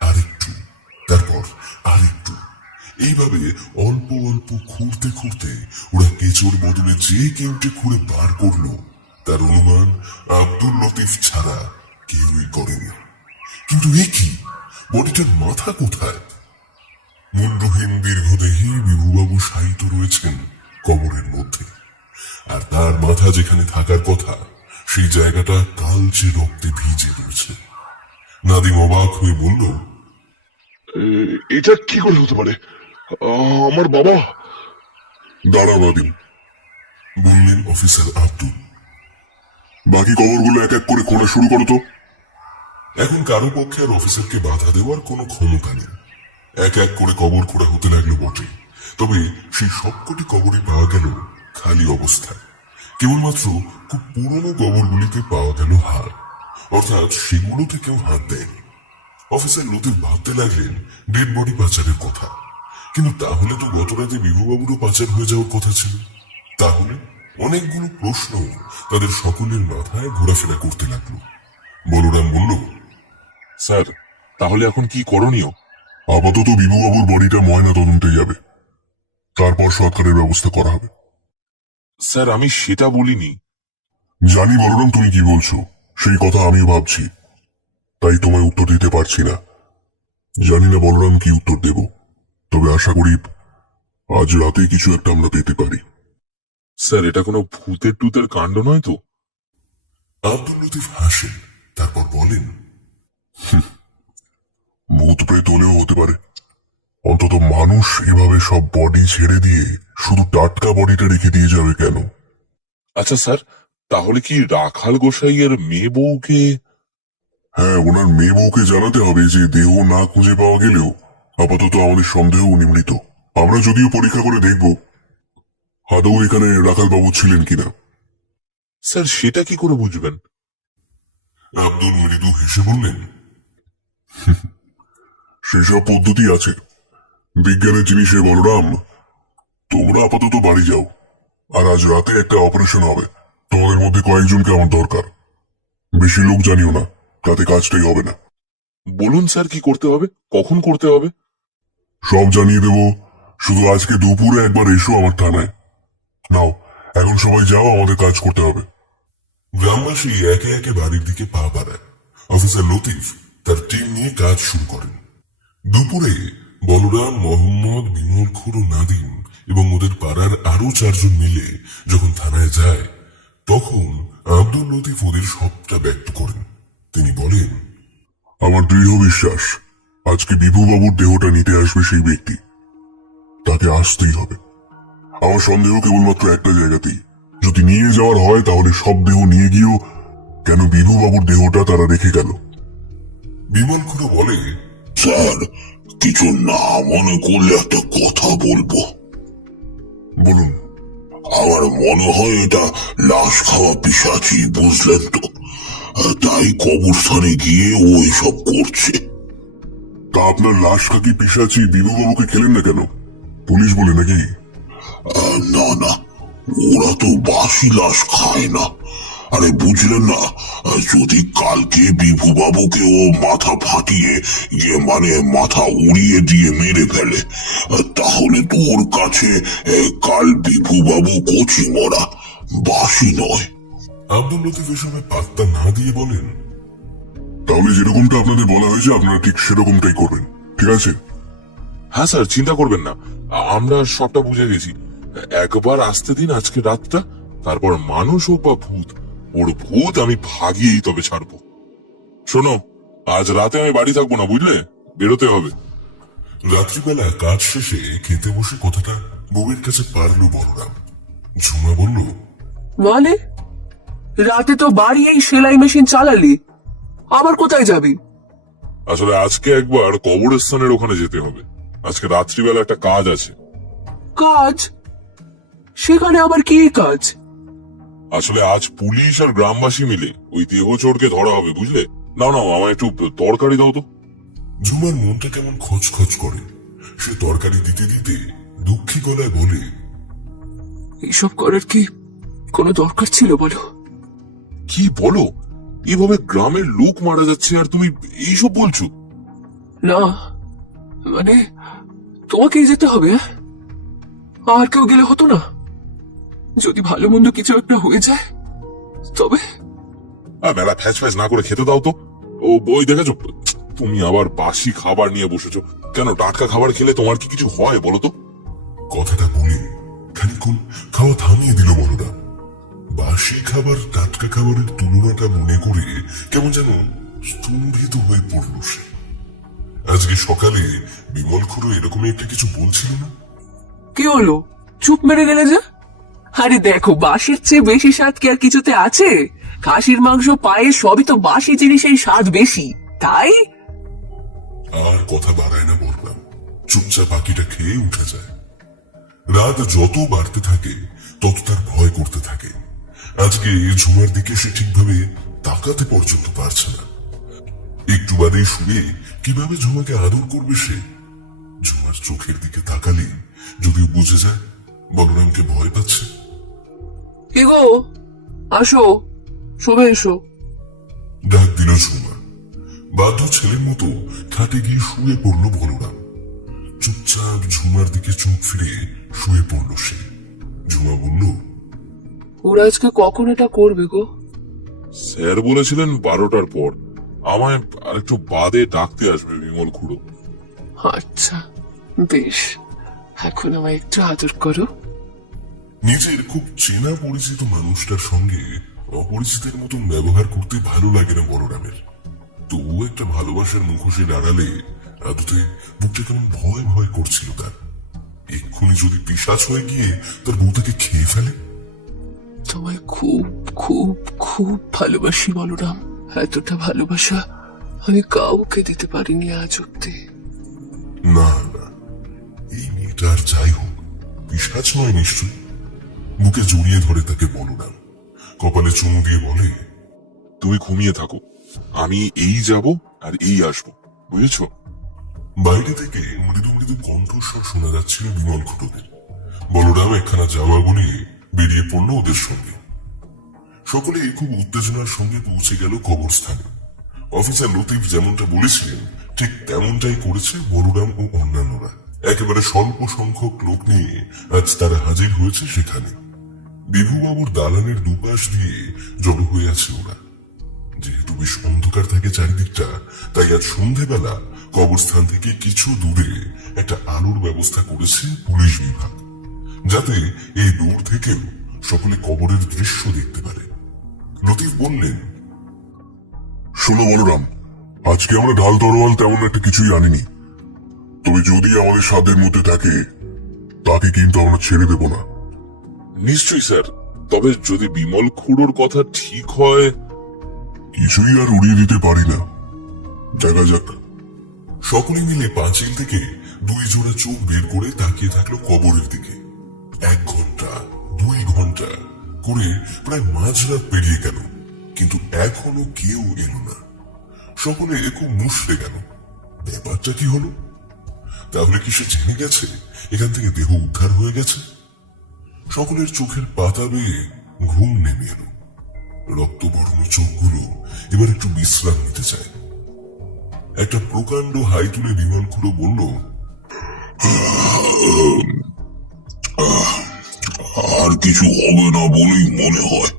আরেকটু, তারপর আরেকটু, এইভাবে অল্প অল্প খুঁড়তে খুঁড়তে ওরা কেঁচোর বদলে যে কেউটে খুঁড়ে বার করলো তার অনুমান আব্দুল লতিফ ছাড়া কেউই করেনি। কিন্তু এ কি, বডিটার মাথা কোথায়? মুন্ডহীন দীর্ঘদেহী বিভুবাবু শায়িত রয়েছেন কবরের মধ্যে, আর তার মাথা যেখানে থাকার কথা সেই জায়গাটা কালচে রক্তে ভিজে রয়েছে। নাদিম অবাক হয়ে বলল, এটা কি করে হতে পারে? আমার বাবা? দাঁড়াও নাদিম, বললেন অফিসার আব্দুল। বাকি কবরগুলো এক এক করে খোঁড়া শুরু করো তো। এখন কারো পক্ষে আর অফিসারকে বাধা দেওয়ার কোনো ক্ষমতা নেই। এক এক করে কবর খোঁড়া হতে লাগলো বটে, তবে সেই সবকটি কবরই পাওয়া গেল খালি অবস্থায়। কেবলমাত্র খুব পুরনো কবরগুলিতে পাওয়া গেল হাড়, অর্থাৎ সেগুলোতে কেউ হাত দেয়নি। অফিসার লতিফ ভাবতে লাগলেন ডেড বডি পাচারের কথা। কিন্তু তাহলে তো গত রাতে বিভুবাবুরও পাচার হয়ে যাওয়ার কথা ছিল। তাহলে অনেকগুলো প্রশ্ন তাদের সকলের মাথায় ঘোরাফেরা করতে লাগলো। বলরাম বলল, স্যার, তাহলে এখন কি করণীয়? আপাতত বিভুবাবুর বডিটা ময়না তদন্তে যাবে। তারপর সৎকারের ব্যবস্থা করা হবে। স্যার আমি সেটা বলিনি। জানি বলরাম তুমি কি বলছো, সেই কথা আমিও ভাবছি, তাই তোমায় উত্তর দিতে পারছি না। জানি না বলরাম কি উত্তর দেব, তবে আশা করি আজ রাতে কিছু একটা আমরা পেতে পারি। স্যার এটা কোনো ভূতের টুতের কাণ্ড নয় তো? আব্দুল লতিফ হাসেন, তারপর বলেন, ভূত প্রেত হলেও হতে পারে। অন্তত মানুষ এভাবে সব বডি ছেড়ে দিয়ে শুধু টাটকা বডিটা রেখে দিয়ে যাবে কেন? আচ্ছা স্যার, তাহলে কি রাখাল গোসাইয়ের মেয়ে বউকে? হ্যাঁ, ওনার মেয়ে বউকে জানাতে হবে যে দেহ না খুঁজে পাওয়া গেলেও আপাতত আমাদের সন্দেহ উনি মৃত। আমরা যদিও পরীক্ষা করে দেখব আদৌ এখানে রাখাল বাবু ছিলেন কিনা। স্যার সেটা কি করে বুঝবেন? আব্দুল মৃদু হেসে বললেন, সেসব পদ্ধতি আছে, বিজ্ঞানের জিনিসে। বলরাম, তোমরা আপাতত বাড়ি যাও, আর আজ রাতে একটা অপারেশন হবে। তোমাদের মধ্যে কয়েকজনকে আমার দরকার। বেশি লোক জানিও না, তাতে কাজটাই হবে না। বলুন স্যার কি করতে হবে, কখন করতে হবে? সব জানিয়ে দেব, শুধু আজকে দুপুরে একবার এসো আমার থানায়। নাও, এখন সবাই যাও, আমাদের কাজ করতে হবে। গ্রামবাসী একে একে বাড়ির দিকে পা বাড়ায়। অফিসার লতিফ তার টিম নিয়ে কাজ শুরু করেন। দুপুরে বলরাম, মোহাম্মদ, বিমল খুর ও নাদিম এবং ওদের পাড়ার আরো 4 জন মিলে যখন থানায় যায়, তখন আব্দুল লতিফ ওদের সবটা ব্যক্ত করেন। তিনি বলেন, আমার দৃঢ় বিশ্বাস আজকে বিভুবাবুর দেহটা নিতে আসবে সেই ব্যক্তি। তাকে আসতেই হবে। আমার সন্দেহ কেবলমাত্র একটা জায়গাতেই, যদি নিয়ে যাওয়ার হয় তাহলে সব দেহ নিয়ে গিয়েও কেন বিভুবাবুর দেহটা তারা রেখে গেল? বিমল খুড়ো বলে, স্যার, কিছু না মনে করলে একটা কথা বলবো। বলুন। আমার মনে হয় এটা লাশ খাওয়া পিশাচি, বুঝলেন তো? তাই কবরস্থানে গিয়ে ও এসব করছে। তা আপনার লাশ কাকি পিশাচি বিভুবাবুকে খেলেন না কেন? পুলিশ বলে নাকি? না না, ওরা তো বাসি লাশ খায় না। আরে বুঝলেন না, যদি কালকে বিভু বাবুকে ও মাথা ফাটিয়ে মানে মাথা উড়িয়ে দিয়ে মেরে ফেলে, তাহলে তো ওর কাছে কাল বিভু বাবু কচি মরা, বাসি নয়। আব্দুল লতিফ এসবে পাত্তা না দিয়ে বলেন, তাহলে যেরকমটা আপনাদের বলা হয়েছে আপনারা ঠিক সেরকমটাই করবেন, ঠিক আছে? হ্যাঁ স্যার, চিন্তা করবেন না, আমরা সবটা বুঝে গেছি। একবার আসতে দিন আজকে রাতটা, তারপর মানুষ হোক বা ভূত, ওর ভূত আমি ভাগিয়েই তবে ছাড়বো। শোনো, আজ রাতে আমি বাড়ি থাকবো না, বুঝলে? বেরোতে হবে। রাত্রিবেলা কাজ শেষে খেতে বসে কথাটা বউয়ের কাছে পারলো বলরাম। ঝুমা বলল, মানে রাতে তো বাড়ি এই সেলাই মেশিন চালালি, আবার কোথায় যাবি? আসলে আজকে একবার কবরস্থানের ওখানে যেতে হবে। আজকে রাত্রিবেলা একটা কাজ আছে। কাজ? সেখানে আবার কি কাজ? আসলে আজ পুলিশ আর গ্রামবাসী মিলে ওই দেহ চোরকে ধরা হবে, বুঝলে? নাও নাও, আমায় একটু তরকারি দাও তো। ঝুমার মনটা কেমন খচখচ করে। সে তরকারি দিতে দিতে দুঃখী গলায় বলে, এসব করার কি কোনো দরকার ছিল বলো? কি বলো? এভাবে গ্রামের লোক মারা যাচ্ছে আর তুমি এইসব বলছো? না মানে তোমাকেই যেতে হবে? আর কেউ গেলে হতো না? যদি ভালো মন্দ কিছু একটা হয়ে যায় তবে? মেলা ফ্যাচ ফ্যাচ না করে খেতে দাও তো। ও বই দেখেছো, তুমি আবার বাসি খাবার নিয়ে বসেছো কেন? টাটকা খাবার খেলে তোমার কি কিছু হয় বলো তো? কথাটা বলে খানিকক্ষণ খাওয়া থামিয়ে দিল বলরা। বাসি খাবার টাটকা খাবারের তুলনাটা মনে করে কেমন যেন স্তম্ভিত হয়ে পড়ল সে। আজকে সকালে বিমল খুড়ো এরকমই একটা কিছু বলছিল না? কি হলো, চুপ মেরে গেলে যে? আরে দেখো, বাসির চেয়ে বেশি স্বাদ কি আর কিছুতে আছে? খাসির মাংস, পায়ে সবই তো বাসি জিনিসের স্বাদ বেশি, তাই। আর কথা বাড়ায় না বললাম, চুপচাপ বাকিটা খেয়ে উঠে যায়। রাত যত বাড়তে থাকে তত তার ভয় করতে থাকে। আজকে ঝুমার দিকে সে ঠিকভাবে তাকাতে পর্যন্ত পারছে না। একটু বাদে শুয়ে কিভাবে ঝুমাকে আদর করবে সে? ঝুমার চোখের দিকে তাকালে যদিও বুঝে যায় বলরামকে ভয় পাচ্ছে। এগো আসো, শোবে এসো। ডাক দিল ঝুমা। বাধ্য ছেলের মতো খাটে গিয়ে শুয়ে পড়ল বলরাম। চুপচাপ ঝুমার দিকে চোখ ফিরে শুয়ে পড়ল সে। ঝুমা বলল, ওরা আজকে কখন এটা করবে গো? স্যার বলেছিলেন 12টার পর। আমায় আরেকটু বাদে ডাকতে আসবে বিমল খুড়ো। আচ্ছা বেশ, এখন আমায় একটু আদর করো। নিজের খুব চেনা পরিচিত মানুষটার সঙ্গে অপরিচিতের মতন ব্যবহার করতে ভালো লাগে না বলরামের। তবুও একটা ভালোবাসার মুখোশের আড়ালে আদতে বুকটা কেমন ভয় ভয় করছিল তার। এক্ষুনি যদি পিশাচ হয়ে গিয়ে তার বউটাকে খেয়ে ফেলে। তোমায় খুব খুব খুব ভালোবাসি বলরাম। এতটা ভালোবাসা আমি কাউকে দিতে পারিনি আজ অব্দি। না না, এই মেয়েটা আর যাই হোক পিশাচ নয় নিশ্চয়। বুকে জড়িয়ে ধরে তাকে বলরাম, কপালে চুমু দিয়ে বলে, তুমি ঘুমিয়ে থাকো, আমি এই যাব আর এই আসবো, বুঝেছ? বাইরে থেকে মৃদু মৃদু কণ্ঠস্বর শোনা যাচ্ছিল বিমল খুঁটোদের। বলরাম একখানা যাওয়া বলিয়ে বেরিয়ে পড়ল ওদের সঙ্গে। সকলে খুব উত্তেজনার সঙ্গে পৌঁছে গেল কবরস্থানে। অফিসার লতিফ যেমনটা বলেছিলেন ঠিক তেমনটাই করেছে বলরাম ও অন্যান্যরা। একেবারে স্বল্প সংখ্যক লোক নিয়ে আজ তারা হাজির হয়েছে সেখানে। বিভুবাবুর দালানের দুপাশ দিয়ে জড়ো হয়ে আছে ওরা। যেহেতু বেশ অন্ধকার থাকে চারিদিকটা, তাই আজ সন্ধেবেলা কবরস্থান থেকে কিছু দূরে একটা আলোর ব্যবস্থা করেছে পুলিশ বিভাগ, যাতে এই দূর থেকেও সকলে কবরের দৃশ্য দেখতে পারে। লতিফ বললেন, শোনো বলরাম, আজকে আমরা ঢাল তরোয়াল তেমন একটা কিছুই আনিনি। তবে যদি আমাদের সাধ্যের মধ্যে থাকে তাকে কিন্তু আমরা ছেড়ে দেব না। নিশ্চয়ই স্যার, তবে যদি বিমল খুড়োর কথা ঠিক হয়। কিছুই আর উড়িয়ে দিতে পারি না, দেখা যাক। সকলে মিলে পাঁচিল থেকে 2 জোড়া চোখ বের করে তাকিয়ে থাকলো কবরের দিকে। 1 ঘন্টা 2 ঘন্টা করে প্রায় মাঝরাত পেরিয়ে গেল, কিন্তু এখনো কেউ এলো না। সকলে খুব মুষড়ে গেল। ব্যাপারটা কি হলো? তাহলে কি সে জেনে গেছে এখান থেকে দেহ উদ্ধার হয়ে গেছে? সকলের চোখের পাতা বেয়ে ঘুম নেমে এলো। রক্তবর্ণ চোখগুলো এবার একটু বিশ্রাম নিতে চায়। একটা প্রকাণ্ড হাই তুলে বিমল খুঁড়ো বলল, আর কিছু হবে না বলেই মনে হয়।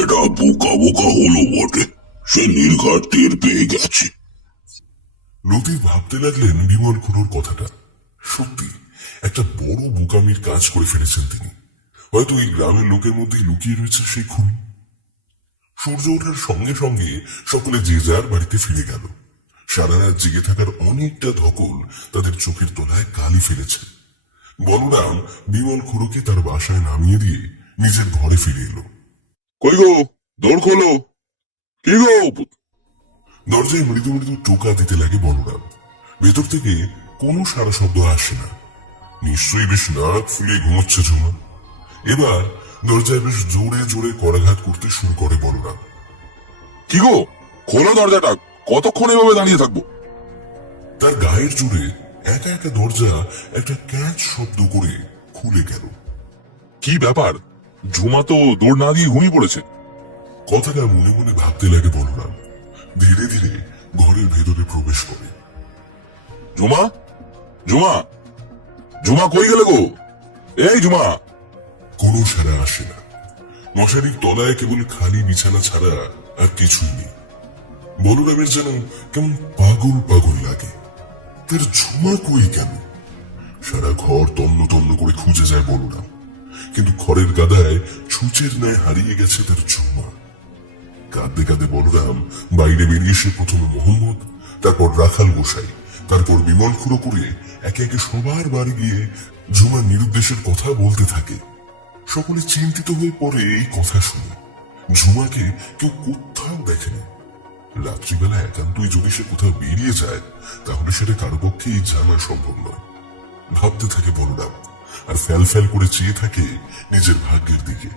এটা বোকা বোকা হলো বটে, সে নির্ঘাত টের পেয়ে গেছে। লতিফ ভাবতে লাগলেন বিমল খুঁড়োর কথাটা। সত্যি একটা বড় বোকামির কাজ করে ফেলেছেন তিনি। হয়তো এই গ্রামের লোকের মধ্যেই লুকিয়ে রয়েছে সেই খুনি। সূর্য ওঠার সঙ্গে সঙ্গে সকলে যে যার বাড়িতে ফিরে গেল। সারা রাত জেগে থাকার অনেকটা ধকল তাদের চোখের তলায় কালি ফেলেছে। বলরাম বিমল খুঁড়োকে তার বাসায় নামিয়ে দিয়ে নিজের ঘরে ফিরে এলো। কই গো, দৌড় খোলো। কি গো? দরজায় মৃদু মৃদু টোকা দিতে লাগে বলরাম। ভেতর থেকে কোনো সারা শব্দ আসে না। নিশ্চয়ই বেশ নাক ফুলিয়ে ঘুমোচ্ছে ঝুমা। এবার দরজায় বেশ জোরে জোরে করাঘাত করতে শুরু করে বলরাম। কি গো, খোলো দরজাটা, কতক্ষণ এভাবে দাঁড়িয়ে থাকবো? তার গায়ের জোরে একা একা দরজা একটা ক্যাচ শব্দ করে খুলে গেল। কি ব্যাপার? ঝুমা তো দৌড় না দিয়ে ঘুমিয়ে পড়েছে। কথাটা মনে মনে ভাবতে লাগে বলরাম। ধীরে ধীরে ঘরের ভেতরে প্রবেশ করে। ঝুমা, ঝুমা, ঝুমা কই গেলে গো? এই ঝুমা! কোনো সাড়া আসে না। মশারির তলায় কেবল খালি বিছানা ছাড়া আর কিছুই নেই। বলরামের যেন কেমন পাগল পাগল লাগে। তার ঝুমা কই গেল? সারা ঘর তন্ন তন্ন করে খুঁজে যায় বলরাম, কিন্তু খড়ের গাদায় ছুঁচের ন্যায় হারিয়ে গেছে তার ঝুমা। কাঁদতে কাঁদতে বলরাম বাইরে বেরিয়ে এসে প্রথমে মোহাম্মদ, তারপর রাখাল গোসাই, তারপর বিমল খুঁড়ো করে একে একে সবার বাড়ি গিয়ে ঝুমার নিরুদ্দেশের কথা বলতে থাকে। সকলে চিন্তিত হয়ে পড়ে এই কথা শুনে। ঝুমাকে কেউ কোথাও দেখেনি। রাত্রিবেলা একান্তই যদি সে কোথাও বেরিয়ে যায়, তাহলে সেটা কারো পক্ষেই জানা সম্ভব নয়। ভাবতে থাকে বলরাম, আর ফ্যাল ফ্যাল করে চেয়ে থাকে নিজের ভাগ্যের দিকে।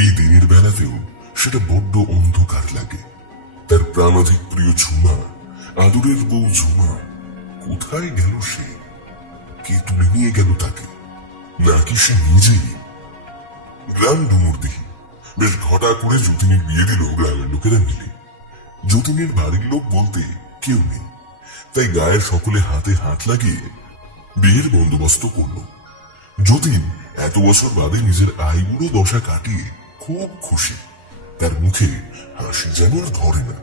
এই দিনের বেলাতেও সেটা বড্ড অন্ধকার লাগে। তার প্রাণাধিক প্রিয় ঝুমা, আদরের বউ ঝুমা, কোথায় গেল সে? কে তুলে নিয়ে গেল তাকে, নাকি সে নিজেই? গ্রাম ডুমুরদিহি বেশ ঘটা করে যতীনের বিয়ে দিল গ্রামের লোকেরা মিলে। যতীনের বাড়ির লোক বলতে কেউ নেই, তাই গায়ের সকলে হাতে হাত লাগিয়ে বিয়ের বন্দোবস্ত করল। যতীন এত বছর বাদে নিজের আইবুড়ো দশা কাটিয়ে খুব খুশি। তার মুখে হাসি যেন আর ধরে না।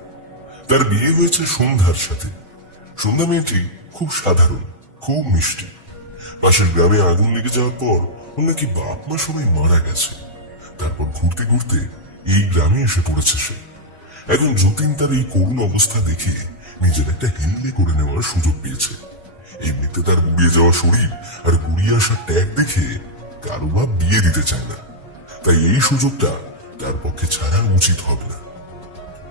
তার বিয়ে হয়েছে সন্ধ্যার সাথে। সন্ধ্যা মেয়েটি খুব সাধারণ, খুব মিষ্টি। পাশের গ্রামে আগুন লেগে যাওয়ার পর ওর নাকি বাপ মা সবাই মারা গেছে। তারপর ঘুরতে ঘুরতে এই গ্রামে এসে পড়েছে সে। এখন যতীন তার এই করুণ অবস্থা দেখে নিজের একটা হেললে করে নেওয়ার সুযোগ পেয়েছে। এমনিতে তার গুড়িয়ে যাওয়া শরীর আর গুড়িয়ে আসা ট্যাগ দেখে কারো বাপ বিয়ে দিতে চায় না। তাই এই সুযোগটা তার পক্ষে ছাড়া উচিত হবে না।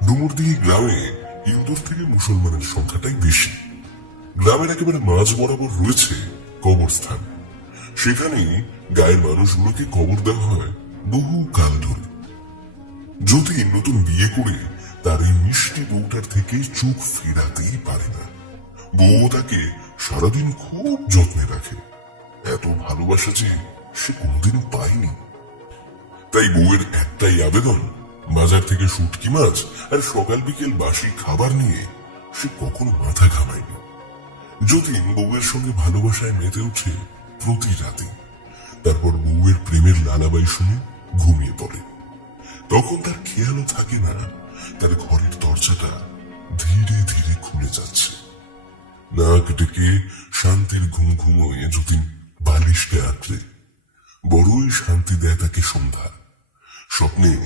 ডুমুরদিঘি গ্রামে হিন্দুর থেকে মুসলমানের সংখ্যাটাই বেশি। গ্রামের একেবারে মাঝ বরাবর রয়েছে কবরস্থান। সেখানেই গায়ের মানুষগুলোকে কবর দেওয়া হয় বহু কাল ধরে। যতীন নতুন বিয়ে করে তার এই মিষ্টি বউটার থেকে চোখ ফেরাতেই পারে না। বউ তাকে সারাদিন খুব যত্নে রাখে। এত ভালোবাসা যে সে কোনোদিনও পায়নি। তাই বউয়ের একটাই আবেদন, বাজার থেকে শুটকি মাছ আর সকাল বিকেল বাসি খাবার নিয়ে সে কখনো মাথা ঘামায়নি। যতীন বউয়ের সঙ্গে ভালোবাসায় মেতে ওঠে প্রতি রাতে। তারপর বউয়ের প্রেমের লালাবাই শুনে ঘুমিয়ে পড়ে। তখন তার খেয়ালও থাকে না তার ঘরের দরজাটা ধীরে ধীরে খুলে যাচ্ছে। নাক ডেকে শান্তির ঘুম ঘুমোয় যতীন বালিশকে আঁকড়ে। বড়ই শান্তি দেয় তাকে সন্ধ্যা। স্বপ্নে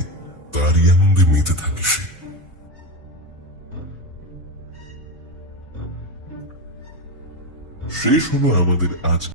তারই আনন্দে মেতে থাকে সে। শেষ হলো আমাদের আজ